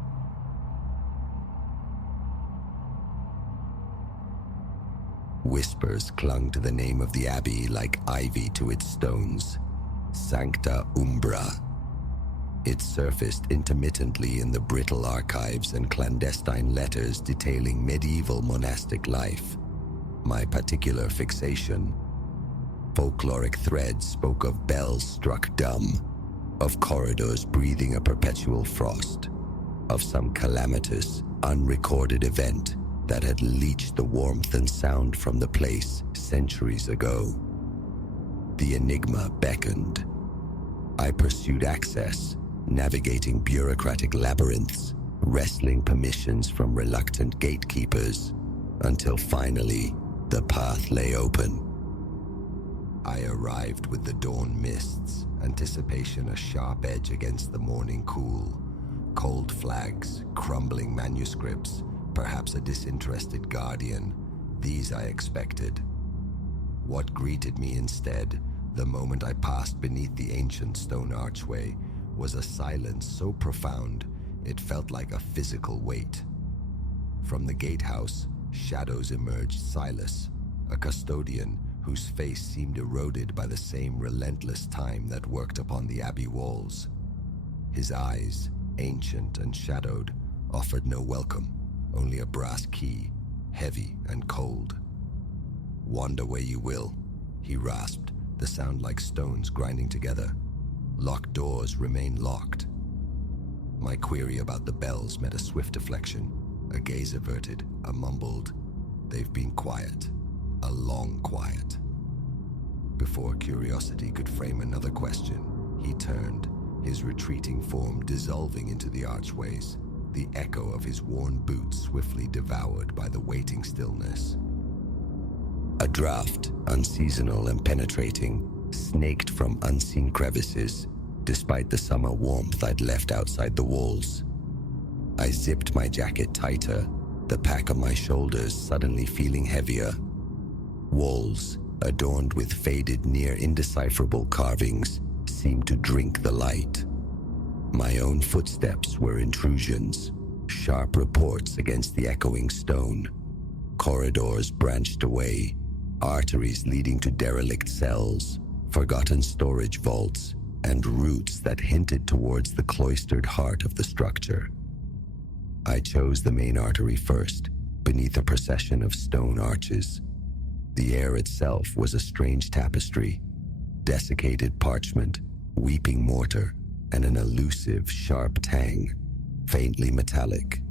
Whispers clung to the name of the abbey like ivy to its stones. Sancta Umbra. It surfaced intermittently in the brittle archives and clandestine letters detailing medieval monastic life. My particular fixation. Folkloric threads spoke of bells struck dumb, of corridors breathing a perpetual frost, of some calamitous, unrecorded event that had leached the warmth and sound from the place centuries ago. The enigma beckoned. I pursued access, navigating bureaucratic labyrinths, wresting permissions from reluctant gatekeepers, until finally the path lay open. I arrived with the dawn mists, anticipation a sharp edge against the morning cool, cold flags, crumbling manuscripts, perhaps a disinterested guardian. These I expected. What greeted me instead, the moment I passed beneath the ancient stone archway, was a silence so profound it felt like a physical weight. From the gatehouse, shadows emerged. Silas, a custodian whose face seemed eroded by the same relentless time that worked upon the abbey walls. His eyes, ancient and shadowed, offered no welcome, only a brass key, heavy and cold. "Wander where you will," he rasped, the sound like stones grinding together. "Locked doors remain locked." My query about the bells met a swift deflection, a gaze averted, a mumbled, "They've been quiet, a long quiet." Before curiosity could frame another question, he turned, his retreating form dissolving into the archways, the echo of his worn boots swiftly devoured by the waiting stillness. A draught, unseasonal and penetrating, snaked from unseen crevices, despite the summer warmth I'd left outside the walls. I zipped my jacket tighter, the pack on my shoulders suddenly feeling heavier. Walls, adorned with faded, near indecipherable carvings, seemed to drink the light. My own footsteps were intrusions, sharp reports against the echoing stone. Corridors branched away, arteries leading to derelict cells, forgotten storage vaults, and roots that hinted towards the cloistered heart of the structure. I chose the main artery first, beneath a procession of stone arches. The air itself was a strange tapestry, desiccated parchment, weeping mortar, and an elusive, sharp tang, faintly metallic.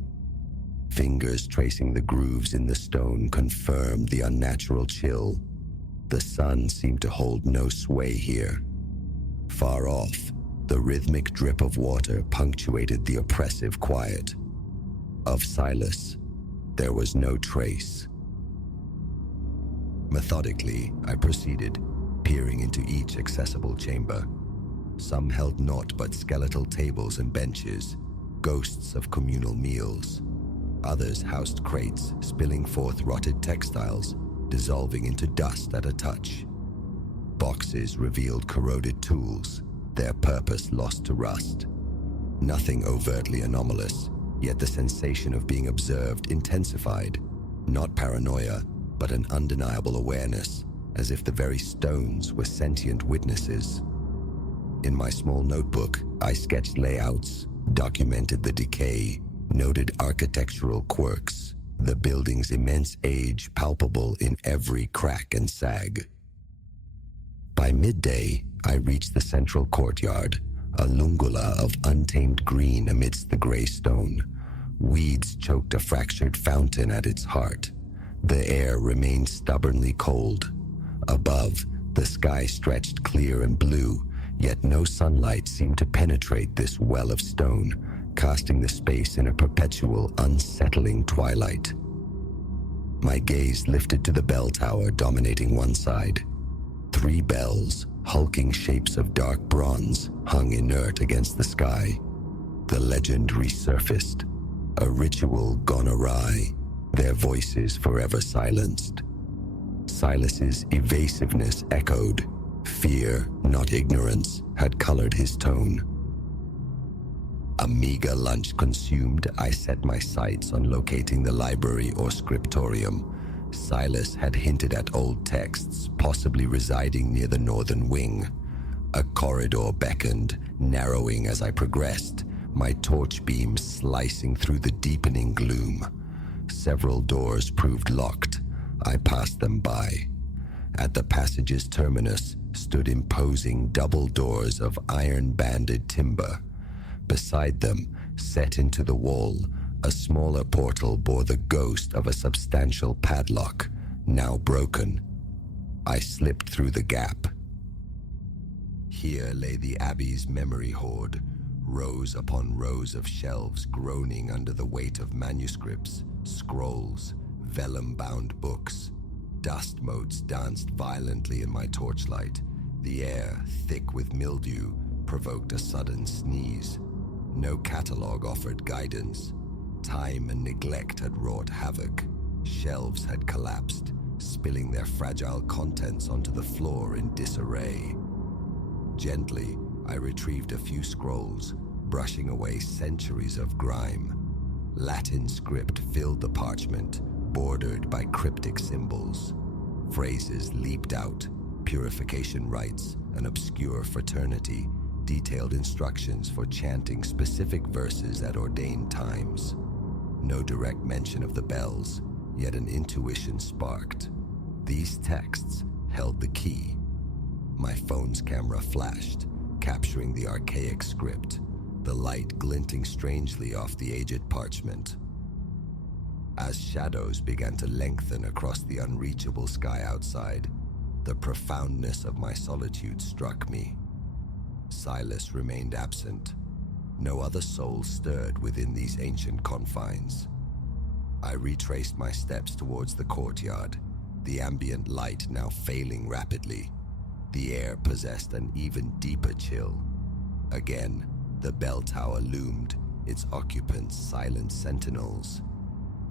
Fingers tracing the grooves in the stone confirmed the unnatural chill. The sun seemed to hold no sway here. Far off, the rhythmic drip of water punctuated the oppressive quiet. Of Silas, there was no trace. Methodically, I proceeded, peering into each accessible chamber. Some held naught but skeletal tables and benches, ghosts of communal meals. Others housed crates, spilling forth rotted textiles, dissolving into dust at a touch. Boxes revealed corroded tools, their purpose lost to rust. Nothing overtly anomalous, yet the sensation of being observed intensified. Not paranoia, but an undeniable awareness, as if the very stones were sentient witnesses. In my small notebook, I sketched layouts, documented the decay, noted architectural quirks, the building's immense age palpable in every crack and sag. By midday, I reached the central courtyard, a lungula of untamed green amidst the gray stone. Weeds choked a fractured fountain at its heart. The air remained stubbornly cold. Above, the sky stretched clear and blue, yet no sunlight seemed to penetrate this well of stone, casting the space in a perpetual, unsettling twilight. My gaze lifted to the bell tower dominating one side. 3 bells, hulking shapes of dark bronze, hung inert against the sky. The legend resurfaced, a ritual gone awry, their voices forever silenced. Silas's evasiveness echoed. Fear, not ignorance, had colored his tone. A meager lunch consumed, I set my sights on locating the library or scriptorium. Silas had hinted at old texts, possibly residing near the northern wing. A corridor beckoned, narrowing as I progressed, my torch beam slicing through the deepening gloom. Several doors proved locked. I passed them by. At the passage's terminus stood imposing double doors of iron-banded timber. Beside them, set into the wall, a smaller portal bore the ghost of a substantial padlock, now broken. I slipped through the gap. Here lay the Abbey's memory hoard, rows upon rows of shelves groaning under the weight of manuscripts, scrolls, vellum-bound books. Dust motes danced violently in my torchlight. The air, thick with mildew, provoked a sudden sneeze. No catalogue offered guidance. Time and neglect had wrought havoc. Shelves had collapsed, spilling their fragile contents onto the floor in disarray. Gently, I retrieved a few scrolls, brushing away centuries of grime. Latin script filled the parchment, bordered by cryptic symbols. Phrases leaped out: purification rites, an obscure fraternity, detailed instructions for chanting specific verses at ordained times. No direct mention of the bells, yet an intuition sparked. These texts held the key. My phone's camera flashed, capturing the archaic script, the light glinting strangely off the aged parchment. As shadows began to lengthen across the unreachable sky outside, the profoundness of my solitude struck me. Silas remained absent. No other soul stirred within these ancient confines. I retraced my steps towards the courtyard, the ambient light now failing rapidly. The air possessed an even deeper chill. Again, the bell tower loomed, its occupants silent sentinels.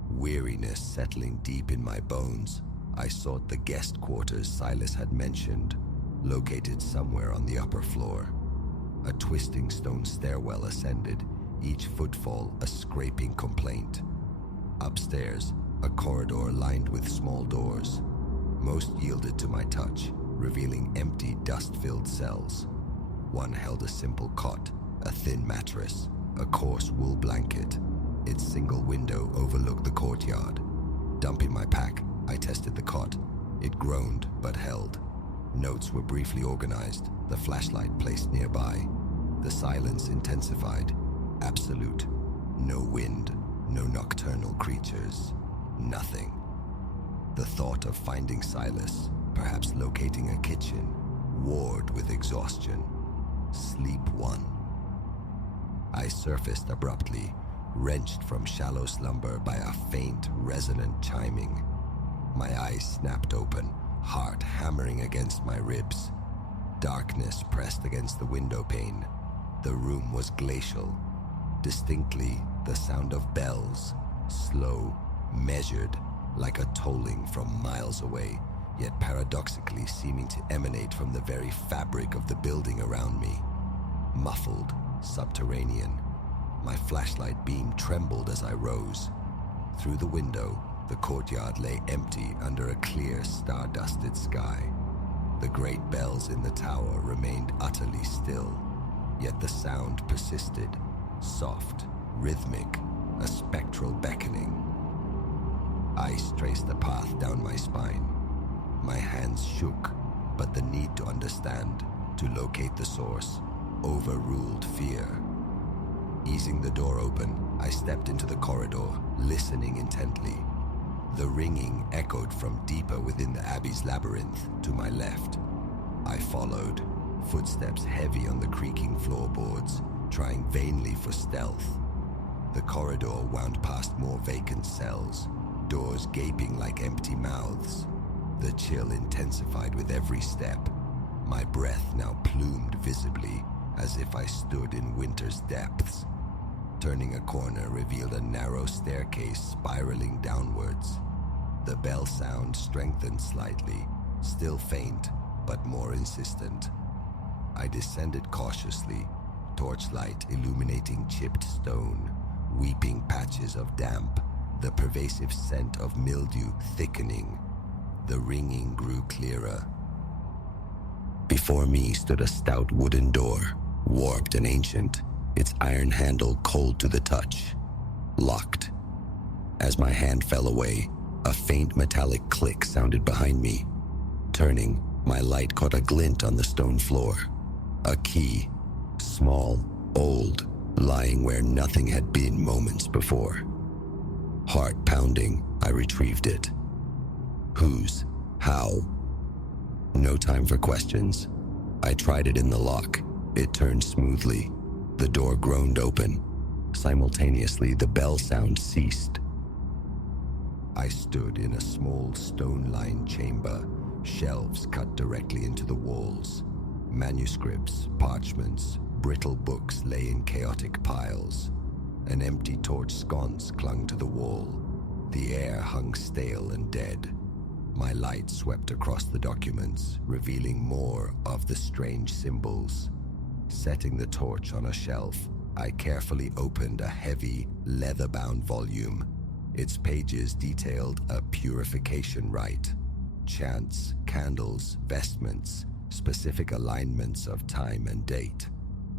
Weariness settling deep in my bones, I sought the guest quarters Silas had mentioned, located somewhere on the upper floor. A twisting stone stairwell ascended, each footfall a scraping complaint. Upstairs, a corridor lined with small doors. Most yielded to my touch, revealing empty, dust-filled cells. One held a simple cot, a thin mattress, a coarse wool blanket. Its single window overlooked the courtyard. Dumping my pack, I tested the cot. It groaned, but held. Notes were briefly organized, the flashlight placed nearby. The silence intensified. Absolute. No wind, no nocturnal creatures. Nothing. The thought of finding Silas, perhaps locating a kitchen, warred with exhaustion. Sleep won. I surfaced abruptly, wrenched from shallow slumber by a faint, resonant chiming. My eyes snapped open, heart hammering against my ribs. Darkness pressed against the window pane. The room was glacial. Distinctly, the sound of bells, slow, measured, like a tolling from miles away, yet paradoxically seeming to emanate from the very fabric of the building around me. Muffled, subterranean, My flashlight beam trembled as I rose. Through the window, the courtyard lay empty under a clear, star-dusted sky. The great bells in the tower remained utterly still, yet the sound persisted, soft, rhythmic, a spectral beckoning. Ice traced the path down my spine. My hands shook, but the need to understand, to locate the source, overruled fear. Easing the door open, I stepped into the corridor, listening intently. The ringing echoed from deeper within the Abbey's labyrinth to my left. I followed, footsteps heavy on the creaking floorboards, trying vainly for stealth. The corridor wound past more vacant cells, doors gaping like empty mouths. The chill intensified with every step. My breath now plumed visibly, as if I stood in winter's depths. Turning a corner revealed a narrow staircase spiraling downwards. The bell sound strengthened slightly, still faint, but more insistent. I descended cautiously, torchlight illuminating chipped stone, weeping patches of damp, the pervasive scent of mildew thickening. The ringing grew clearer. Before me stood a stout wooden door, warped and ancient, its iron handle cold to the touch, locked. As my hand fell away, a faint metallic click sounded behind me. Turning, my light caught a glint on the stone floor. A key, small, old, lying where nothing had been moments before. Heart pounding, I retrieved it. Whose? How? No time for questions. I tried it in the lock. It turned smoothly. The door groaned open. Simultaneously, the bell sound ceased. I stood in a small stone-lined chamber, shelves cut directly into the walls. Manuscripts, parchments, brittle books lay in chaotic piles. An empty torch sconce clung to the wall. The air hung stale and dead. My light swept across the documents, revealing more of the strange symbols. Setting the torch on a shelf, I carefully opened a heavy, leather-bound volume. Its pages detailed a purification rite. Chants, candles, vestments, specific alignments of time and date.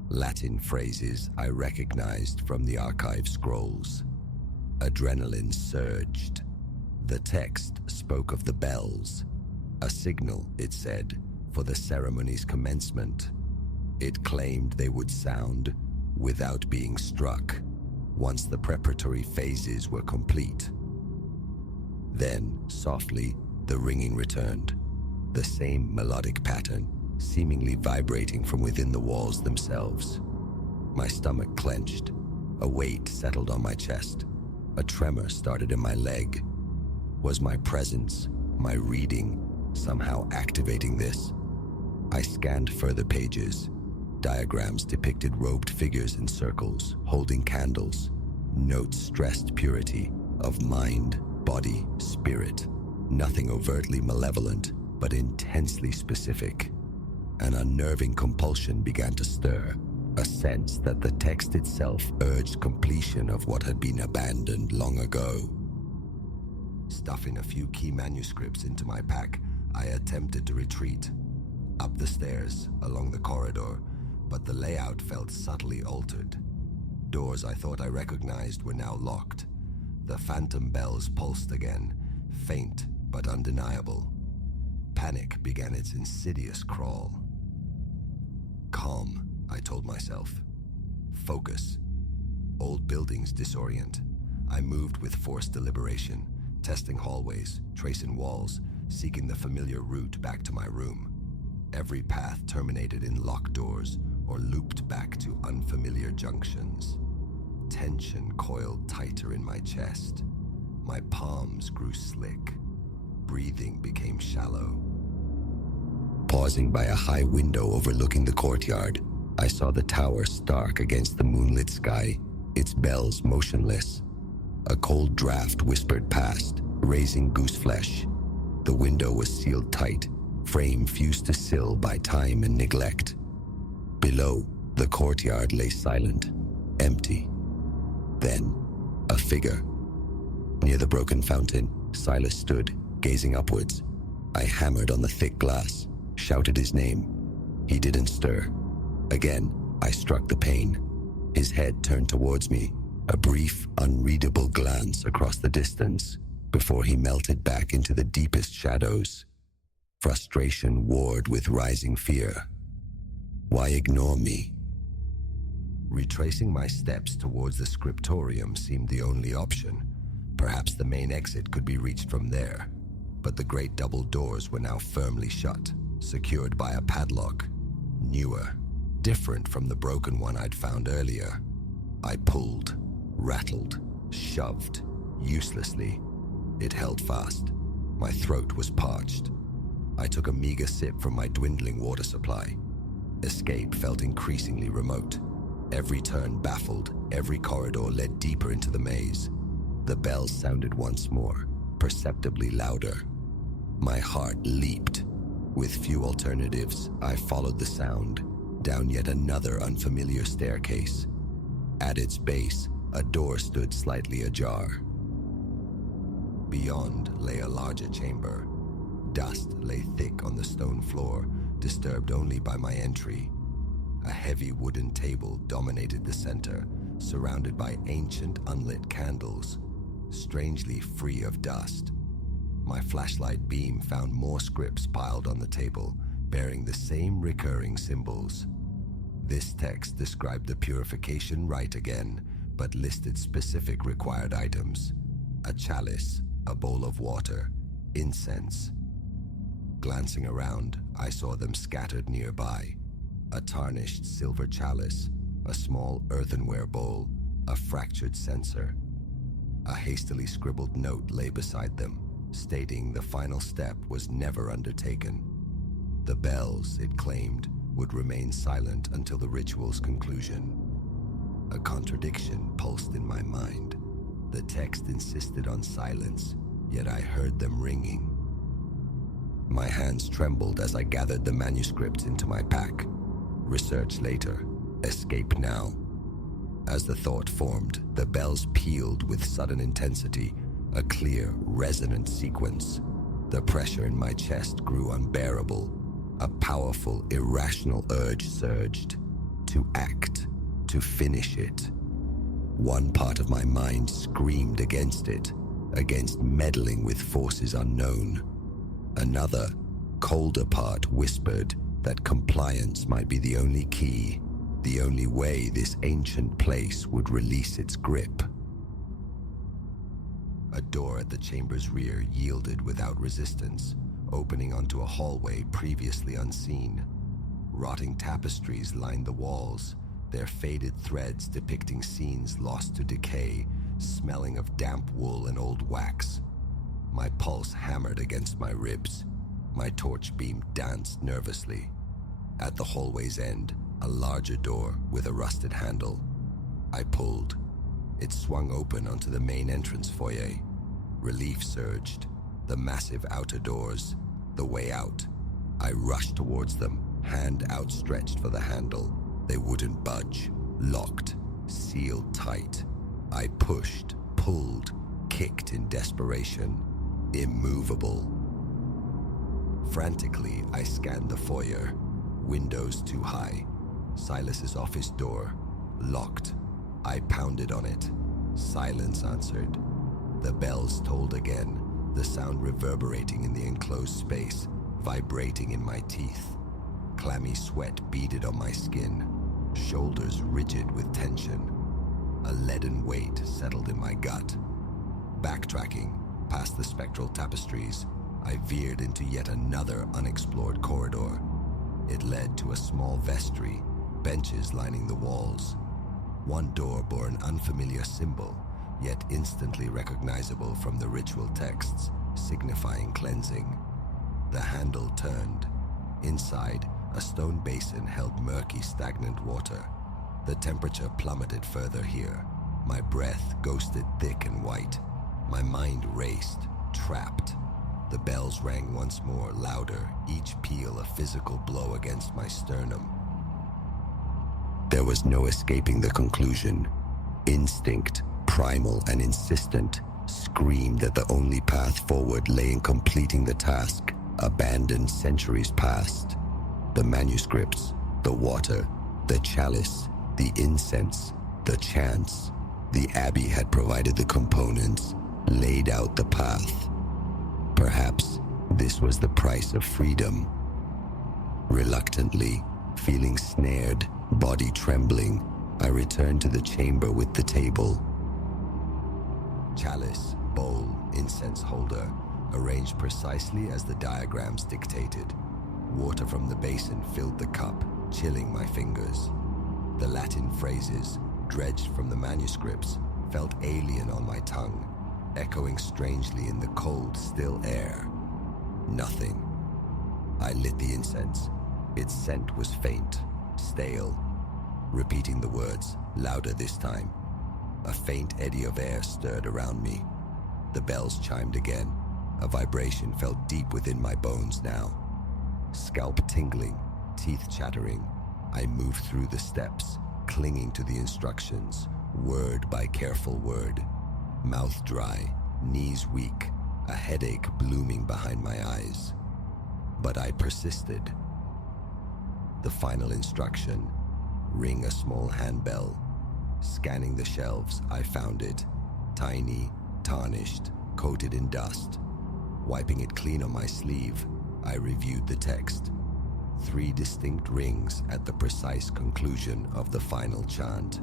Latin phrases I recognized from the archive scrolls. Adrenaline surged. The text spoke of the bells, a signal, it said, for the ceremony's commencement. It claimed they would sound without being struck once the preparatory phases were complete. Then, softly, the ringing returned, the same melodic pattern, seemingly vibrating from within the walls themselves. My stomach clenched. A weight settled on my chest. A tremor started in my leg. Was my presence, my reading, somehow activating this? I scanned further pages. Diagrams depicted robed figures in circles, holding candles. Notes stressed purity of mind, body, spirit. Nothing overtly malevolent, but intensely specific. An unnerving compulsion began to stir, a sense that the text itself urged completion of what had been abandoned long ago. Stuffing a few key manuscripts into my pack, I attempted to retreat. Up the stairs, along the corridor, but the layout felt subtly altered. Doors I thought I recognized were now locked. The phantom bells pulsed again, faint but undeniable. Panic began its insidious crawl. Calm, I told myself. Focus. Old buildings disorient. I moved with forced deliberation, testing hallways, tracing walls, seeking the familiar route back to my room. Every path terminated in locked doors or looped back to unfamiliar junctions. Tension coiled tighter in my chest. My palms grew slick. Breathing became shallow. Pausing by a high window overlooking the courtyard, I saw the tower stark against the moonlit sky, its bells motionless. A cold draft whispered past, raising gooseflesh. The window was sealed tight, frame fused to sill by time and neglect. Below, the courtyard lay silent, empty, Then, a figure. Near the broken fountain, Silas stood, gazing upwards. I hammered on the thick glass, shouted his name. He didn't stir. Again, I struck the pane. His head turned towards me, a brief, unreadable glance across the distance, before he melted back into the deepest shadows. Frustration warred with rising fear. Why ignore me? Retracing my steps towards the scriptorium seemed the only option. Perhaps the main exit could be reached from there, but the great double doors were now firmly shut, secured by a padlock. Newer, different from the broken one I'd found earlier. I pulled, rattled, shoved, uselessly. It held fast. My throat was parched. I took a meager sip from my dwindling water supply. Escape felt increasingly remote. Every turn baffled, every corridor led deeper into the maze. The bells sounded once more, perceptibly louder. My heart leaped. With few alternatives, I followed the sound, down yet another unfamiliar staircase. At its base, a door stood slightly ajar. Beyond lay a larger chamber. Dust lay thick on the stone floor, disturbed only by my entry. A heavy wooden table dominated the center, surrounded by ancient unlit candles, strangely free of dust. My flashlight beam found more scripts piled on the table, bearing the same recurring symbols. This text described the purification rite again, but listed specific required items: a chalice, a bowl of water, incense. Glancing around, I saw them scattered nearby. A tarnished silver chalice, a small earthenware bowl, a fractured censer. A hastily scribbled note lay beside them, stating the final step was never undertaken. The bells, it claimed, would remain silent until the ritual's conclusion. A contradiction pulsed in my mind. The text insisted on silence, yet I heard them ringing. My hands trembled as I gathered the manuscripts into my pack. Research later, escape now. As the thought formed, the bells pealed with sudden intensity, a clear, resonant sequence. The pressure in my chest grew unbearable. A powerful, irrational urge surged. To act, to finish it. One part of my mind screamed against it, against meddling with forces unknown. Another, colder part whispered that compliance might be the only key, the only way this ancient place would release its grip. A door at the chamber's rear yielded without resistance, opening onto a hallway previously unseen. Rotting tapestries lined the walls, their faded threads depicting scenes lost to decay, smelling of damp wool and old wax. My pulse hammered against my ribs. My torch beam danced nervously. At the hallway's end, a larger door with a rusted handle. I pulled. It swung open onto the main entrance foyer. Relief surged. The massive outer doors. The way out. I rushed towards them, hand outstretched for the handle. They wouldn't budge. Locked. Sealed tight. I pushed, pulled, kicked in desperation. Immovable. Frantically, I scanned the foyer. Windows too high. Silas's office door. Locked. I pounded on it. Silence answered. The bells tolled again, the sound reverberating in the enclosed space, vibrating in my teeth. Clammy sweat beaded on my skin, shoulders rigid with tension. A leaden weight settled in my gut. Backtracking, past the spectral tapestries, I veered into yet another unexplored corridor. It led to a small vestry, benches lining the walls. One door bore an unfamiliar symbol, yet instantly recognizable from the ritual texts, signifying cleansing. The handle turned. Inside, a stone basin held murky, stagnant water. The temperature plummeted further here. My breath ghosted thick and white. My mind raced, trapped. The bells rang once more, louder, each peal a physical blow against my sternum. There was no escaping the conclusion. Instinct, primal and insistent, screamed that the only path forward lay in completing the task abandoned centuries past. The manuscripts, the water, the chalice, the incense, the chants. The Abbey had provided the components, laid out the path. Perhaps this was the price of freedom. Reluctantly, feeling snared, body trembling, I returned to the chamber with the table. Chalice, bowl, incense holder, arranged precisely as the diagrams dictated. Water from the basin filled the cup, chilling my fingers. The Latin phrases, dredged from the manuscripts, felt alien on my tongue, echoing strangely in the cold, still air. Nothing. I lit the incense. Its scent was faint, stale. Repeating the words, louder this time. A faint eddy of air stirred around me. The bells chimed again. A vibration felt deep within my bones now. Scalp tingling, teeth chattering, I moved through the steps, clinging to the instructions, word by careful word. Mouth dry, knees weak, a headache blooming behind my eyes. But I persisted. The final instruction, ring a small handbell. Scanning the shelves, I found it. Tiny, tarnished, coated in dust. Wiping it clean on my sleeve, I reviewed the text. 3 distinct rings at the precise conclusion of the final chant.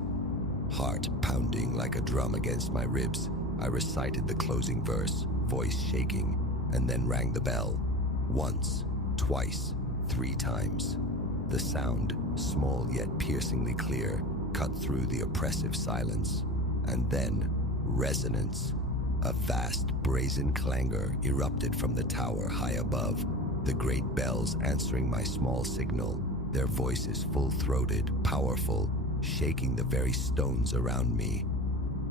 Heart pounding like a drum against my ribs, I recited the closing verse, voice shaking, and then rang the bell. Once, twice, 3 times. The sound, small yet piercingly clear, cut through the oppressive silence. And then, resonance. A vast brazen clangor erupted from the tower high above, the great bells answering my small signal, their voices full-throated, powerful, shaking the very stones around me.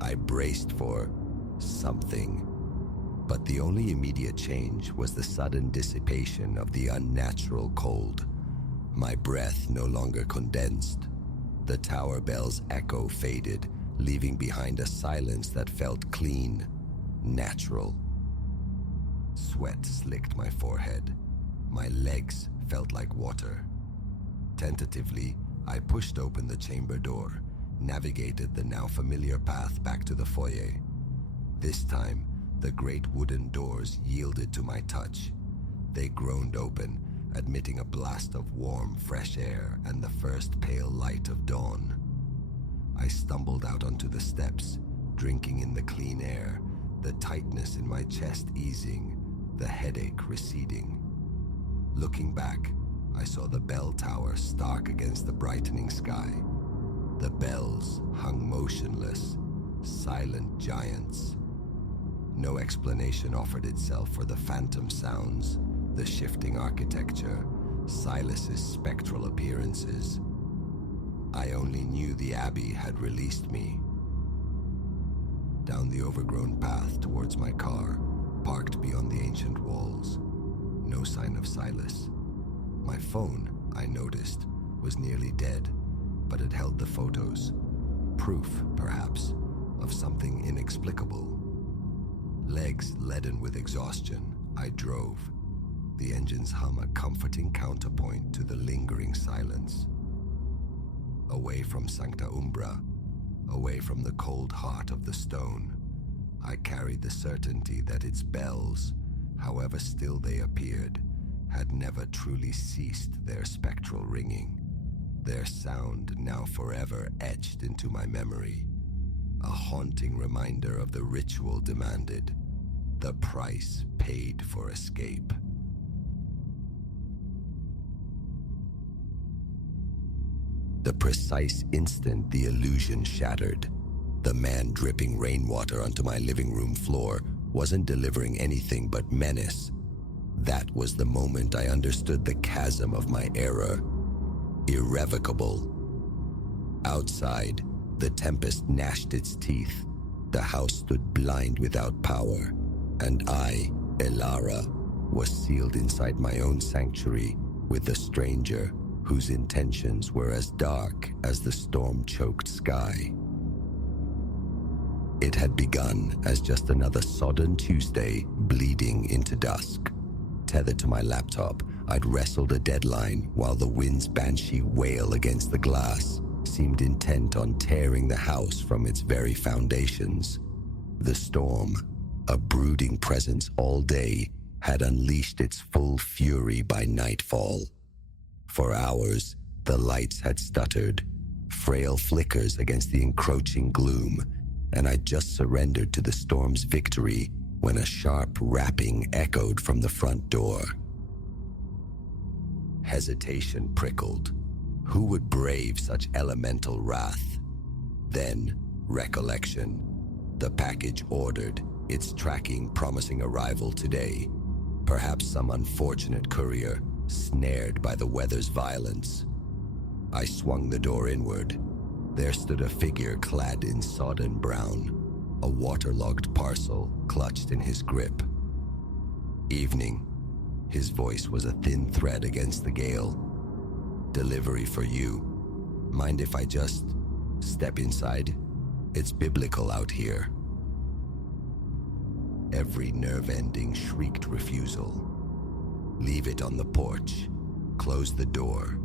I braced for something. But the only immediate change was the sudden dissipation of the unnatural cold. My breath no longer condensed. The tower bell's echo faded, leaving behind a silence that felt clean, natural. Sweat slicked my forehead. My legs felt like water. Tentatively, I pushed open the chamber door, navigated the now familiar path back to the foyer. This time, the great wooden doors yielded to my touch. They groaned open, admitting a blast of warm, fresh air and the first pale light of dawn. I stumbled out onto the steps, drinking in the clean air, the tightness in my chest easing, the headache receding. Looking back, I saw the bell tower stark against the brightening sky. The bells hung motionless, silent giants. No explanation offered itself for the phantom sounds, the shifting architecture, Silas's spectral appearances. I only knew the Abbey had released me. Down the overgrown path towards my car, parked beyond the ancient walls. No sign of Silas. My phone, I noticed, was nearly dead, but it held the photos. Proof, perhaps, of something inexplicable. Legs leaden with exhaustion, I drove. The engines hum a comforting counterpoint to the lingering silence. Away from Sancta Umbra, away from the cold heart of the stone, I carried the certainty that its bells, however still they appeared, had never truly ceased their spectral ringing, their sound now forever etched into my memory, a haunting reminder of the ritual demanded, the price paid for escape. The precise instant the illusion shattered, the man dripping rainwater onto my living room floor wasn't delivering anything but menace. That was the moment I understood the chasm of my error. Irrevocable. Outside, the tempest gnashed its teeth. The house stood blind without power, and I, Elara, was sealed inside my own sanctuary with the stranger whose intentions were as dark as the storm-choked sky. It had begun as just another sodden Tuesday bleeding into dusk. Tethered to my laptop, I'd wrestled a deadline while the wind's banshee wail against the glass seemed intent on tearing the house from its very foundations. The storm, a brooding presence all day, had unleashed its full fury by nightfall. For hours, the lights had stuttered, frail flickers against the encroaching gloom, and I just surrendered to the storm's victory when a sharp rapping echoed from the front door. Hesitation prickled. Who would brave such elemental wrath? Then, recollection. The package ordered, its tracking promising arrival today. Perhaps some unfortunate courier, snared by the weather's violence. I swung the door inward. There stood a figure clad in sodden brown, a waterlogged parcel clutched in his grip. Evening. His voice was a thin thread against the gale. Delivery for you. Mind if I just step inside? It's biblical out here. Every nerve ending shrieked refusal. Leave it on the porch. Close the door.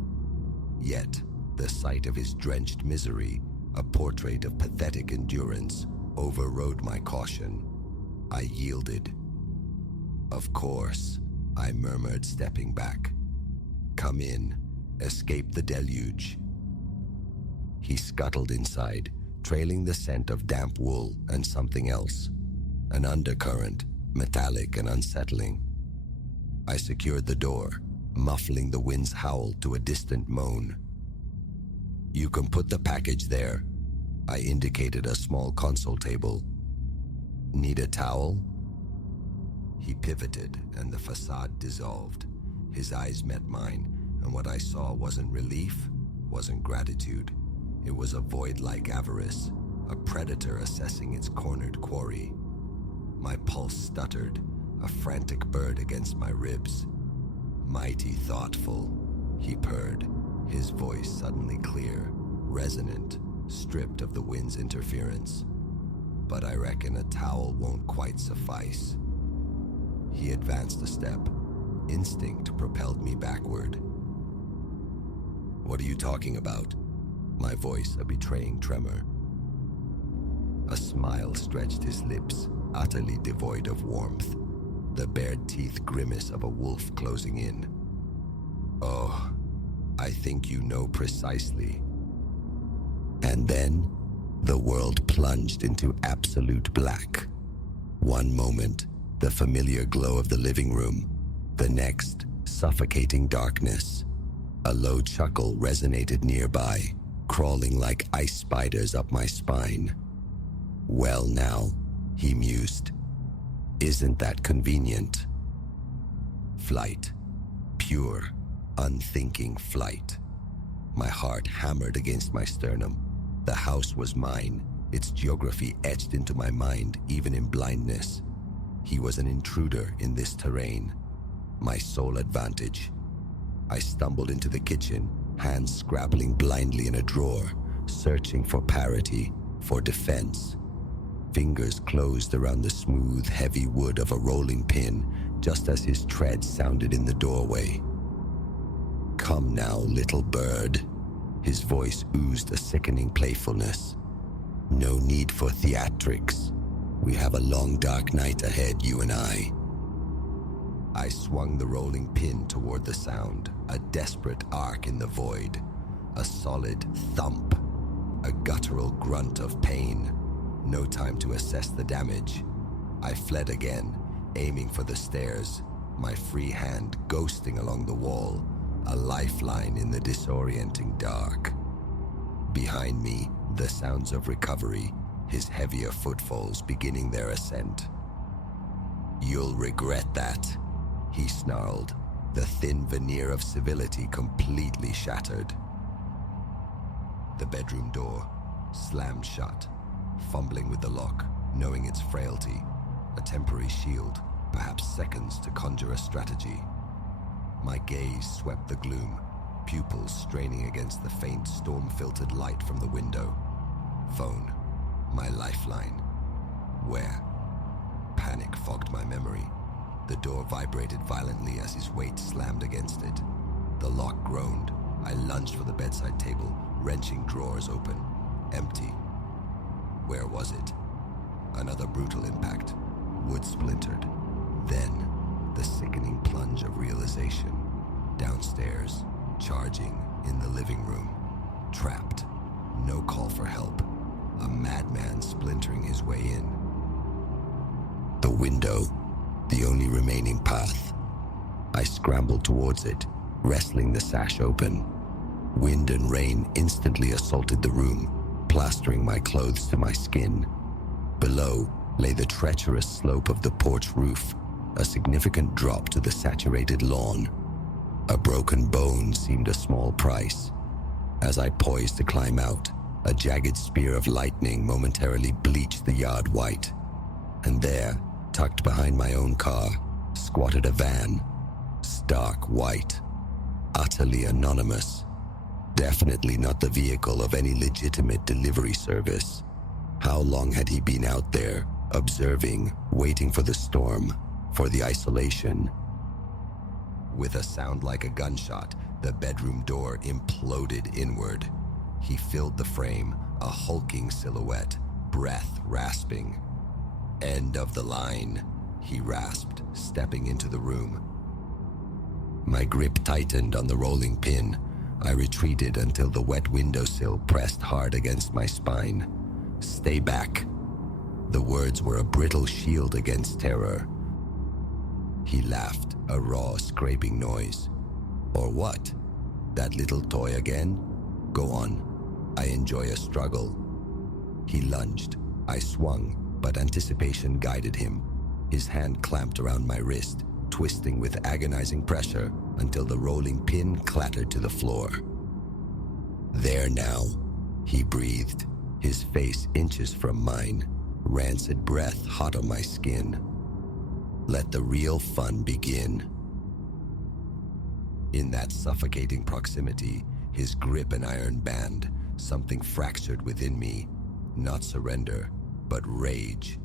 Yet, the sight of his drenched misery, a portrait of pathetic endurance, overrode my caution. I yielded. Of course, I murmured, stepping back. Come in. Escape the deluge. He scuttled inside, trailing the scent of damp wool and something else. An undercurrent, metallic and unsettling. I secured the door, muffling the wind's howl to a distant moan. You can put the package there. I indicated a small console table. Need a towel? He pivoted and the facade dissolved. His eyes met mine, and what I saw wasn't relief, wasn't gratitude. It was a void-like avarice, a predator assessing its cornered quarry. My pulse stuttered, a frantic bird against my ribs. Mighty thoughtful, he purred, his voice suddenly clear, resonant, stripped of the wind's interference. But I reckon a towel won't quite suffice. He advanced a step. Instinct propelled me backward. What are you talking about? My voice a betraying tremor. A smile stretched his lips, utterly devoid of warmth, the bared teeth grimace of a wolf closing in. Oh, I think you know precisely. And then, the world plunged into absolute black. One moment, the familiar glow of the living room. The next, suffocating darkness. A low chuckle resonated nearby, crawling like ice spiders up my spine. Well now, he mused. Isn't that convenient? Flight. Pure, unthinking flight. My heart hammered against my sternum. The house was mine, its geography etched into my mind even in blindness. He was an intruder in this terrain, my sole advantage. I stumbled into the kitchen, hands scrabbling blindly in a drawer, searching for parity, for defense. Fingers closed around the smooth, heavy wood of a rolling pin, just as his tread sounded in the doorway. Come now, little bird. His voice oozed a sickening playfulness. No need for theatrics. We have a long, dark night ahead, you and I. I swung the rolling pin toward the sound, a desperate arc in the void, a solid thump, a guttural grunt of pain. No time to assess the damage. I fled again, aiming for the stairs, my free hand ghosting along the wall, a lifeline in the disorienting dark. Behind me, the sounds of recovery, his heavier footfalls beginning their ascent. You'll regret that, he snarled, the thin veneer of civility completely shattered. The bedroom door slammed shut, fumbling with the lock, knowing its frailty, a temporary shield, perhaps seconds to conjure a strategy. My gaze swept the gloom, pupils straining against the faint storm-filtered light from the window. Phone, my lifeline, Where? Panic fogged my memory. The door vibrated violently as his weight slammed against it. The lock groaned. I lunged for the bedside table, wrenching drawers open. Empty. Where was it? Another brutal impact. Wood splintered. Then, the sickening plunge of realization. Downstairs, charging in the living room. Trapped. No call for help. A madman splintering his way in. The window, the only remaining path. I scrambled towards it, wrestling the sash open. Wind and rain instantly assaulted the room, plastering my clothes to my skin. Below lay the treacherous slope of the porch roof, a significant drop to the saturated lawn. A broken bone seemed a small price. As I poised to climb out, a jagged spear of lightning momentarily bleached the yard white. And there, tucked behind my own car, squatted a van, stark white, utterly anonymous. Definitely not the vehicle of any legitimate delivery service. How long had he been out there, observing, waiting for the storm, for the isolation? With a sound like a gunshot, the bedroom door imploded inward. He filled the frame, a hulking silhouette, breath rasping. "End of the line," he rasped, stepping into the room. My grip tightened on the rolling pin. I retreated until the wet windowsill pressed hard against my spine. "Stay back." The words were a brittle shield against terror. He laughed, a raw, scraping noise. "Or what? That little toy again? Go on. I enjoy a struggle." He lunged. I swung, but anticipation guided him. His hand clamped around my wrist, twisting with agonizing pressure until the rolling pin clattered to the floor. "There now," he breathed, his face inches from mine, rancid breath hot on my skin. "Let the real fun begin." In that suffocating proximity, his grip an iron band, something fractured within me. Not surrender, but rage.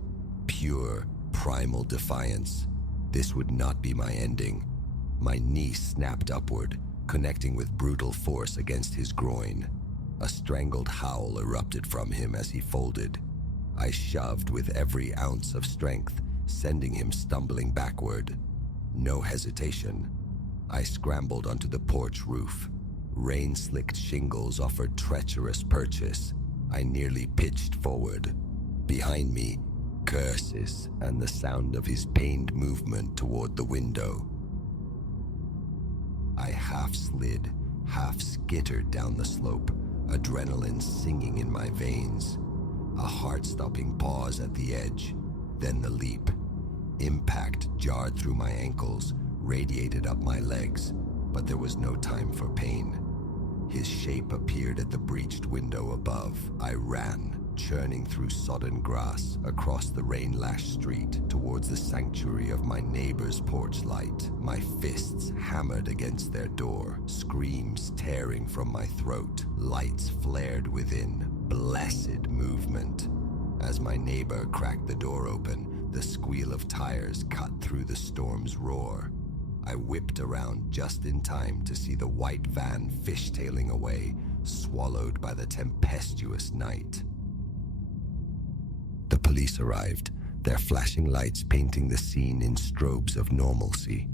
Pure, primal defiance. This would not be my ending. My knee snapped upward, connecting with brutal force against his groin. A strangled howl erupted from him as he folded. I shoved with every ounce of strength, sending him stumbling backward. No hesitation. I scrambled onto the porch roof. Rain-slicked shingles offered treacherous purchase. I nearly pitched forward. Behind me, curses and the sound of his pained movement toward the window. I half slid, half skittered down the slope, adrenaline singing in my veins. A heart-stopping pause at the edge, then the leap. Impact jarred through my ankles, radiated up my legs, but there was no time for pain. His shape appeared at the breached window above. I ran, churning through sodden grass, across the rain-lashed street, towards the sanctuary of my neighbor's porch light. My fists hammered against their door, screams tearing from my throat. Lights flared within. Blessed movement. As my neighbor cracked the door open, the squeal of tires cut through the storm's roar. I whipped around just in time to see the white van fishtailing away, swallowed by the tempestuous night. The police arrived, their flashing lights painting the scene in strobes of normalcy.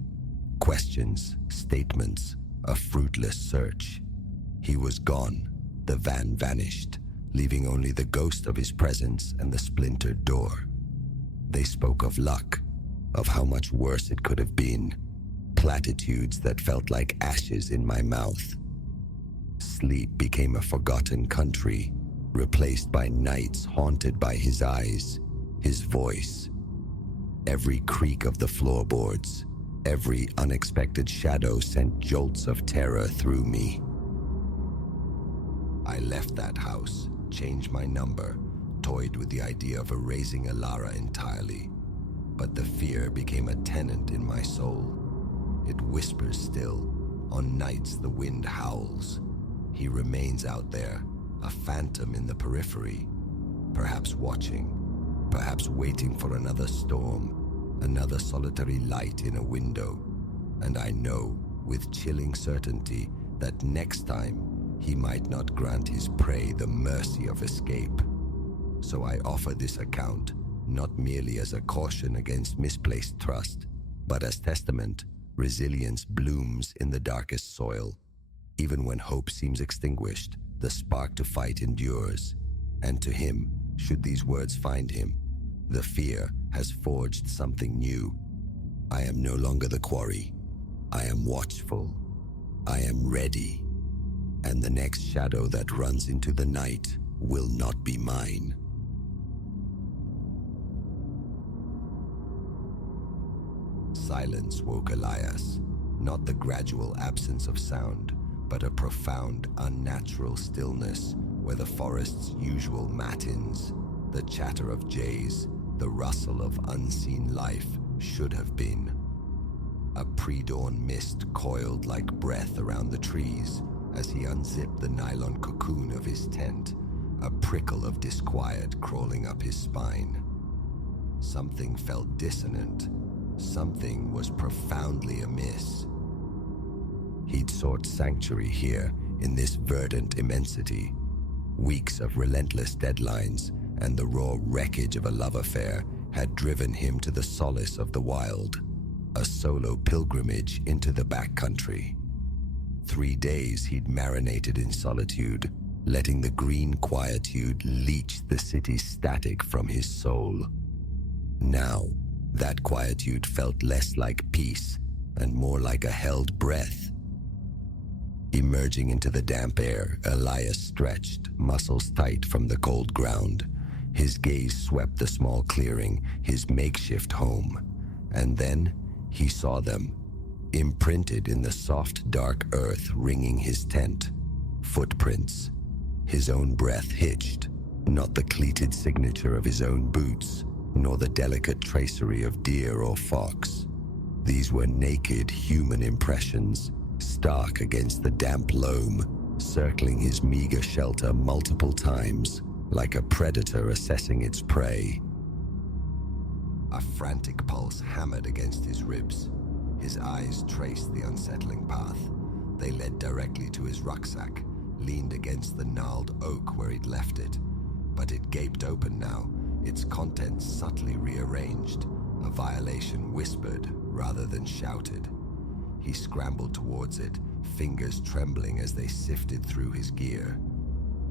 Questions, statements, a fruitless search. He was gone. The van vanished, leaving only the ghost of his presence and the splintered door. They spoke of luck, of how much worse it could have been. Platitudes that felt like ashes in my mouth. Sleep became a forgotten country, replaced by nights haunted by his eyes, his voice. Every creak of the floorboards, every unexpected shadow sent jolts of terror through me. I left that house, changed my number, toyed with the idea of erasing Alara entirely. But the fear became a tenant in my soul. It whispers still. On nights the wind howls. He remains out there, a phantom in the periphery, perhaps watching, perhaps waiting for another storm, another solitary light in a window. And I know with chilling certainty that next time he might not grant his prey the mercy of escape. So I offer this account not merely as a caution against misplaced trust, but as testament. Resilience blooms in the darkest soil. Even when hope seems extinguished, the spark to fight endures. And to him, should these words find him, the fear has forged something new. I am no longer the quarry. I am watchful. I am ready. And the next shadow that runs into the night will not be mine. Silence woke Elias, not the gradual absence of sound, but a profound, unnatural stillness where the forest's usual matins, the chatter of jays, the rustle of unseen life should have been. A pre-dawn mist coiled like breath around the trees as he unzipped the nylon cocoon of his tent, a prickle of disquiet crawling up his spine. Something felt dissonant. Something was profoundly amiss. He'd sought sanctuary here in this verdant immensity. Weeks of relentless deadlines and the raw wreckage of a love affair had driven him to the solace of the wild, a solo pilgrimage into the backcountry. 3 days he'd marinated in solitude, letting the green quietude leach the city's static from his soul. Now, that quietude felt less like peace and more like a held breath. Emerging into the damp air, Elias stretched, muscles tight from the cold ground. His gaze swept the small clearing, his makeshift home. And then he saw them, imprinted in the soft, dark earth ringing his tent. Footprints. His own breath hitched, not the cleated signature of his own boots, nor the delicate tracery of deer or fox. These were naked human impressions, stark against the damp loam, circling his meager shelter multiple times, like a predator assessing its prey. A frantic pulse hammered against his ribs. His eyes traced the unsettling path. They led directly to his rucksack, leaned against the gnarled oak where he'd left it. But it gaped open now, its contents subtly rearranged, a violation whispered rather than shouted. He scrambled towards it, fingers trembling as they sifted through his gear.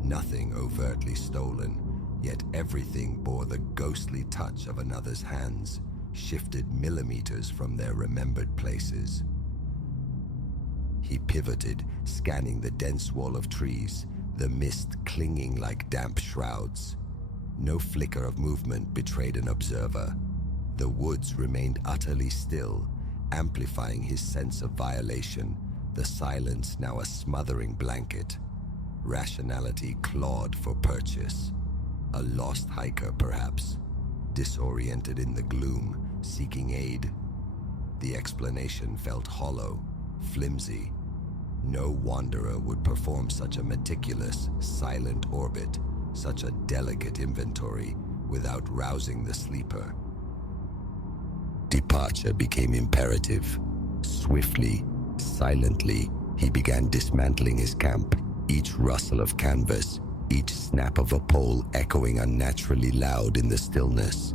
Nothing overtly stolen, yet everything bore the ghostly touch of another's hands, shifted millimeters from their remembered places. He pivoted, scanning the dense wall of trees, the mist clinging like damp shrouds. No flicker of movement betrayed an observer. The woods remained utterly still, amplifying his sense of violation, the silence now a smothering blanket. Rationality clawed for purchase. A lost hiker, perhaps, disoriented in the gloom, seeking aid. The explanation felt hollow, flimsy. No wanderer would perform such a meticulous, silent orbit, such a delicate inventory, without rousing the sleeper. Departure became imperative. Swiftly, silently, he began dismantling his camp, each rustle of canvas, each snap of a pole echoing unnaturally loud in the stillness.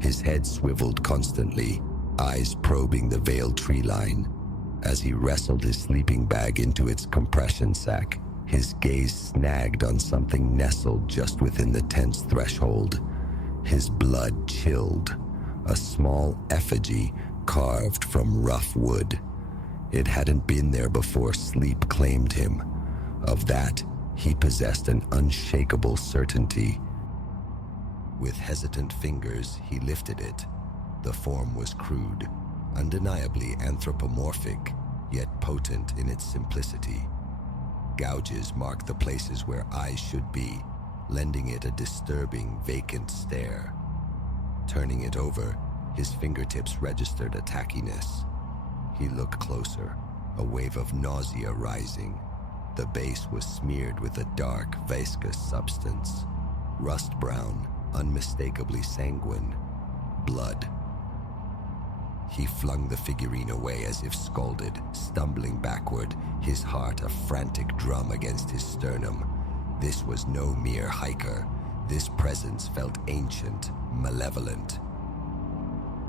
His head swiveled constantly, eyes probing the veiled tree line. As he wrestled his sleeping bag into its compression sack, his gaze snagged on something nestled just within the tent's threshold. His blood chilled, a small effigy carved from rough wood. It hadn't been there before sleep claimed him. Of that, he possessed an unshakable certainty. With hesitant fingers, he lifted it. The form was crude, undeniably anthropomorphic, yet potent in its simplicity. Gouges marked the places where eyes should be, lending it a disturbing, vacant stare. Turning it over, his fingertips registered a tackiness. He looked closer, a wave of nausea rising. The base was smeared with a dark, viscous substance. Rust brown, unmistakably sanguine. Blood. He flung the figurine away as if scalded, stumbling backward, his heart a frantic drum against his sternum. This was no mere hiker. This presence felt ancient, malevolent.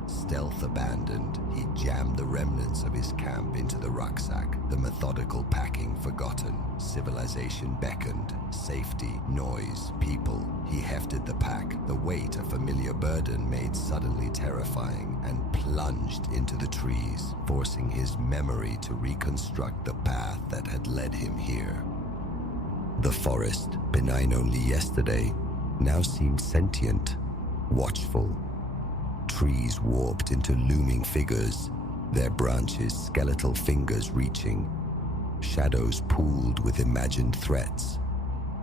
Stealth abandoned, he jammed the remnants of his camp into the rucksack, the methodical packing forgotten. Civilization beckoned, safety, noise, people. He hefted the pack, the weight a familiar burden made suddenly terrifying, and plunged into the trees, forcing his memory to reconstruct the path that had led him here. The forest, benign only yesterday, now seemed sentient, watchful. Trees warped into looming figures, their branches skeletal fingers reaching. Shadows pooled with imagined threats.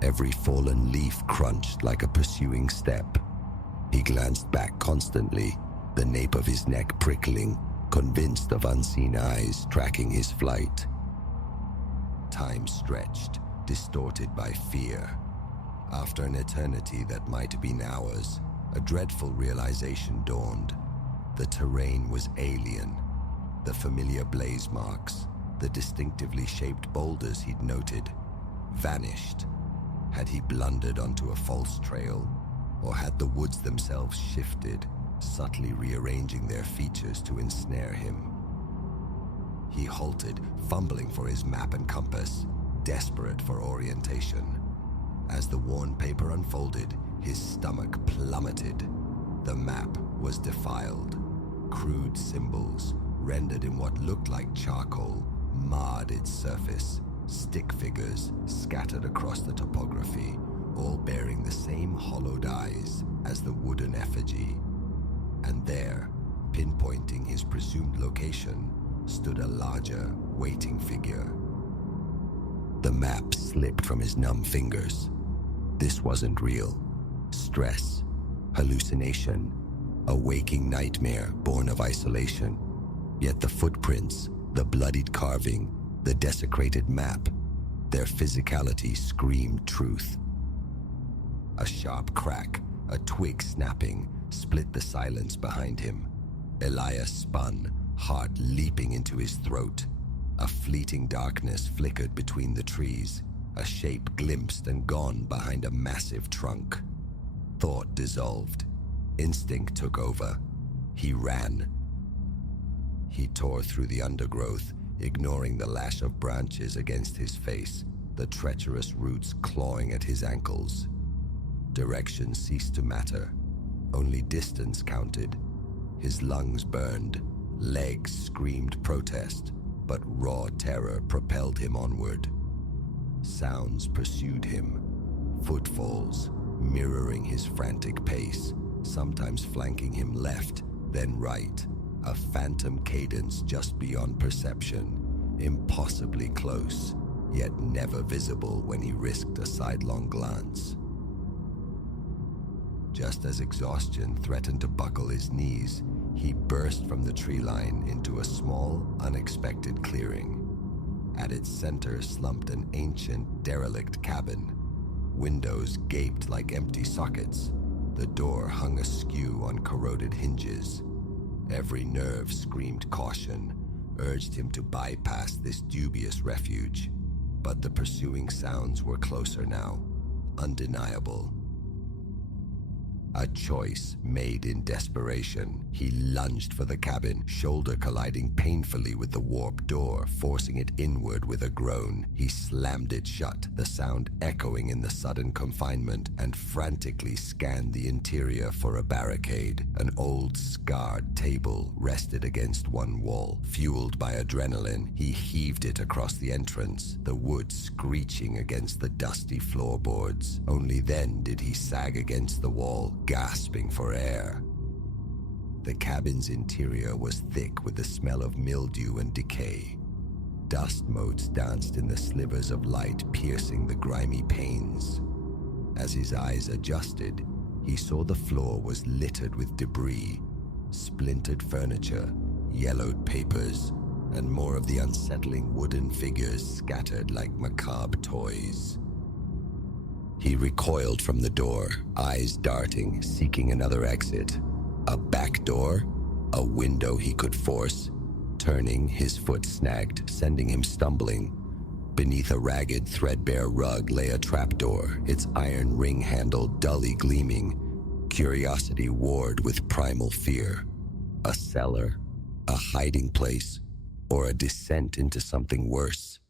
Every fallen leaf crunched like a pursuing step. He glanced back constantly, the nape of his neck prickling, convinced of unseen eyes tracking his flight. Time stretched, distorted by fear. After an eternity that might have been hours, a dreadful realization dawned. The terrain was alien. The familiar blaze marks, the distinctively shaped boulders he'd noted, vanished. Had he blundered onto a false trail, or had the woods themselves shifted, subtly rearranging their features to ensnare him? He halted, fumbling for his map and compass, desperate for orientation. As the worn paper unfolded, his stomach plummeted. The map was defiled. Crude symbols, rendered in what looked like charcoal, marred its surface. Stick figures scattered across the topography, all bearing the same hollowed eyes as the wooden effigy. And there, pinpointing his presumed location, stood a larger, waiting figure. The map slipped from his numb fingers. This wasn't real. Stress, hallucination, a waking nightmare born of isolation. Yet the footprints, the bloodied carving, the desecrated map, their physicality screamed truth. A sharp crack, a twig snapping, split the silence behind him. Elias spun, heart leaping into his throat. A fleeting darkness flickered between the trees, a shape glimpsed and gone behind a massive trunk. Thought dissolved. Instinct took over. He ran. He tore through the undergrowth, ignoring the lash of branches against his face, the treacherous roots clawing at his ankles. Direction ceased to matter. Only distance counted. His lungs burned. Legs screamed protest, but raw terror propelled him onward. Sounds pursued him. Footfalls, mirroring his frantic pace, sometimes flanking him left, then right. A phantom cadence just beyond perception, impossibly close, yet never visible when he risked a sidelong glance. Just as exhaustion threatened to buckle his knees, he burst from the tree line into a small, unexpected clearing. At its center slumped an ancient, derelict cabin. Windows gaped like empty sockets. The door hung askew on corroded hinges. Every nerve screamed caution, urged him to bypass this dubious refuge. But the pursuing sounds were closer now, undeniable. A choice made in desperation. He lunged for the cabin, shoulder colliding painfully with the warped door, forcing it inward with a groan. He slammed it shut, the sound echoing in the sudden confinement, and frantically scanned the interior for a barricade. An old, scarred table rested against one wall. Fueled by adrenaline, he heaved it across the entrance, the wood screeching against the dusty floorboards. Only then did he sag against the wall, gasping for air. The cabin's interior was thick with the smell of mildew and decay. Dust motes danced in the slivers of light piercing the grimy panes. As his eyes adjusted, he saw the floor was littered with debris, splintered furniture, yellowed papers, and more of the unsettling wooden figures scattered like macabre toys. He recoiled from the door, eyes darting, seeking another exit. A back door? A window he could force? Turning, his foot snagged, sending him stumbling. Beneath a ragged, threadbare rug lay a trapdoor, its iron ring handle dully gleaming. Curiosity warred with primal fear. A cellar? A hiding place? Or a descent into something worse?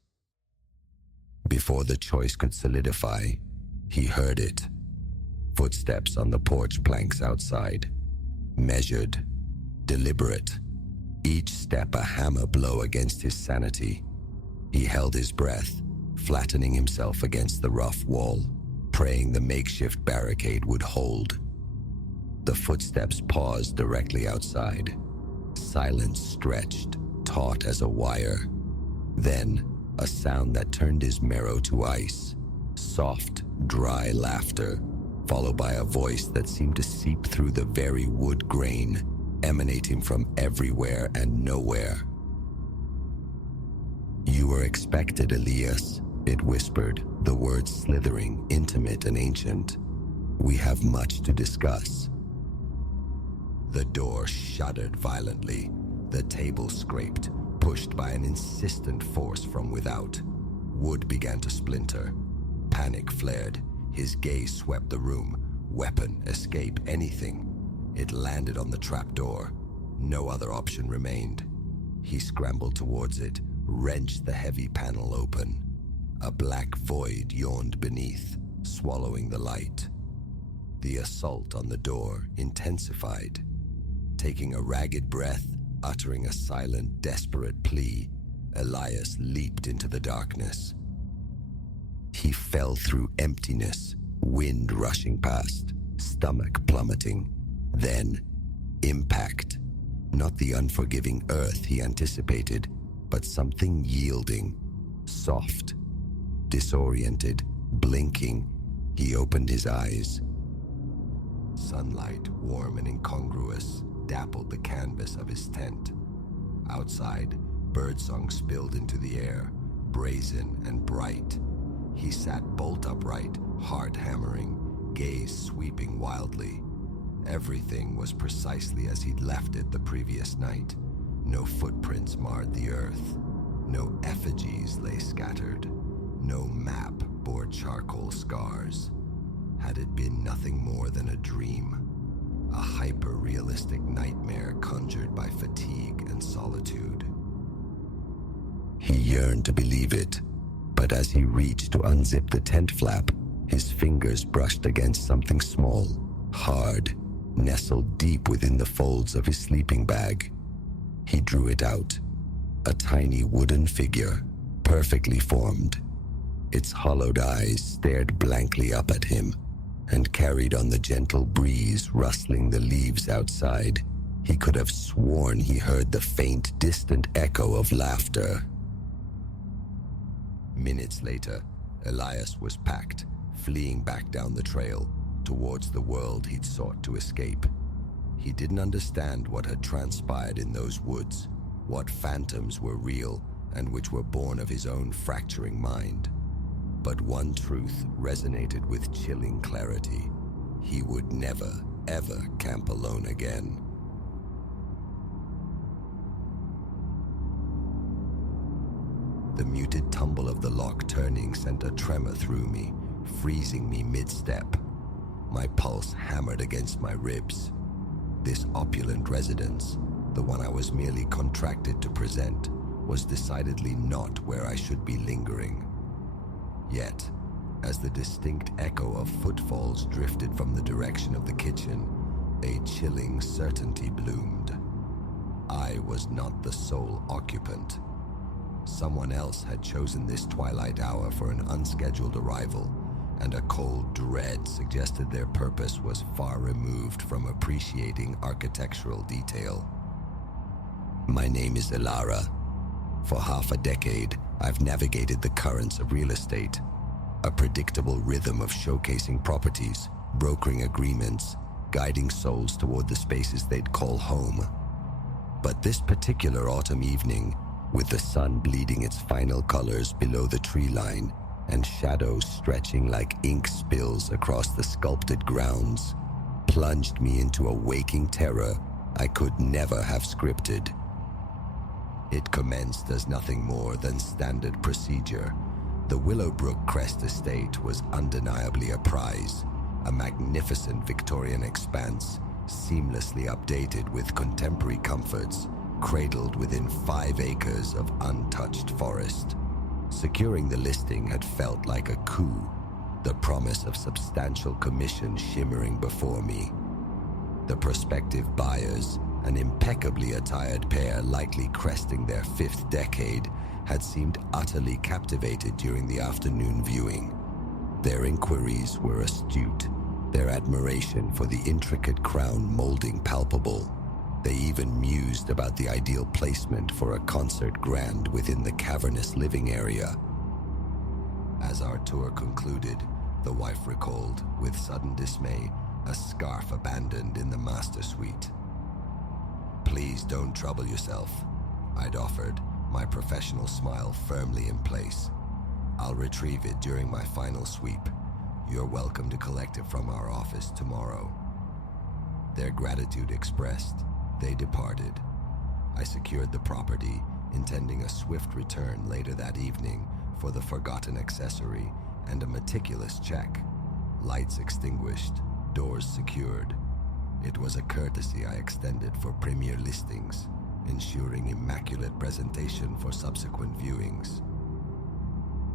Before the choice could solidify, he heard it. Footsteps on the porch planks outside. Measured, deliberate. Each step a hammer blow against his sanity. He held his breath, flattening himself against the rough wall, praying the makeshift barricade would hold. The footsteps paused directly outside. Silence stretched, taut as a wire. Then, a sound that turned his marrow to ice. Soft, dry laughter, followed by a voice that seemed to seep through the very wood grain, emanating from everywhere and nowhere. "You were expected, Elias," it whispered, the words slithering, intimate and ancient. "We have much to discuss." The door shuddered violently. The table scraped, pushed by an insistent force from without. Wood began to splinter. Panic flared. His gaze swept the room. Weapon, escape, anything. It landed on the trapdoor. No other option remained. He scrambled towards it, wrenched the heavy panel open. A black void yawned beneath, swallowing the light. The assault on the door intensified. Taking a ragged breath, uttering a silent, desperate plea, Elias leaped into the darkness. He fell through emptiness, wind rushing past, stomach plummeting. Then, impact. Not the unforgiving earth he anticipated, but something yielding, soft. Disoriented, blinking, he opened his eyes. Sunlight, warm and incongruous, dappled the canvas of his tent. Outside, birdsong spilled into the air, brazen and bright. He sat bolt upright, heart hammering, gaze sweeping wildly. Everything was precisely as he'd left it the previous night. No footprints marred the earth. No effigies lay scattered. No map bore charcoal scars. Had it been nothing more than a dream? A hyper-realistic nightmare conjured by fatigue and solitude. He yearned to believe it, but as he reached to unzip the tent flap, his fingers brushed against something small, hard, nestled deep within the folds of his sleeping bag. He drew it out, a tiny wooden figure, perfectly formed. Its hollowed eyes stared blankly up at him and carried on the gentle breeze rustling the leaves outside. He could have sworn he heard the faint, distant echo of laughter. Minutes later, Elias was packed, fleeing back down the trail, towards the world he'd sought to escape. He didn't understand what had transpired in those woods, what phantoms were real and which were born of his own fracturing mind. But one truth resonated with chilling clarity. He would never, ever camp alone again. The muted tumble of the lock turning sent a tremor through me, freezing me mid-step. My pulse hammered against my ribs. This opulent residence, the one I was merely contracted to present, was decidedly not where I should be lingering. Yet, as the distinct echo of footfalls drifted from the direction of the kitchen, a chilling certainty bloomed. I was not the sole occupant. Someone else had chosen this twilight hour for an unscheduled arrival, and a cold dread suggested their purpose was far removed from appreciating architectural detail. My name is Ilara. For half a decade, I've navigated the currents of real estate, a predictable rhythm of showcasing properties, brokering agreements, guiding souls toward the spaces they'd call home. But this particular autumn evening, with the sun bleeding its final colors below the tree line, and shadows stretching like ink spills across the sculpted grounds plunged me into a waking terror I could never have scripted. It commenced as nothing more than standard procedure. The Willowbrook Crest Estate was undeniably a prize, a magnificent Victorian expanse, seamlessly updated with contemporary comforts, cradled within 5 acres of untouched forest. Securing the listing had felt like a coup, the promise of substantial commission shimmering before me. The prospective buyers, an impeccably attired pair likely cresting their 5th decade, had seemed utterly captivated during the afternoon viewing. Their inquiries were astute, their admiration for the intricate crown molding palpable. They even mused about the ideal placement for a concert grand within the cavernous living area. As our tour concluded, the wife recalled, with sudden dismay, a scarf abandoned in the master suite. "Please don't trouble yourself," I'd offered, my professional smile firmly in place. "I'll retrieve it during my final sweep. You're welcome to collect it from our office tomorrow." Their gratitude expressed, they departed. I secured the property, intending a swift return later that evening for the forgotten accessory and a meticulous check. Lights extinguished, doors secured. It was a courtesy I extended for premier listings, ensuring immaculate presentation for subsequent viewings.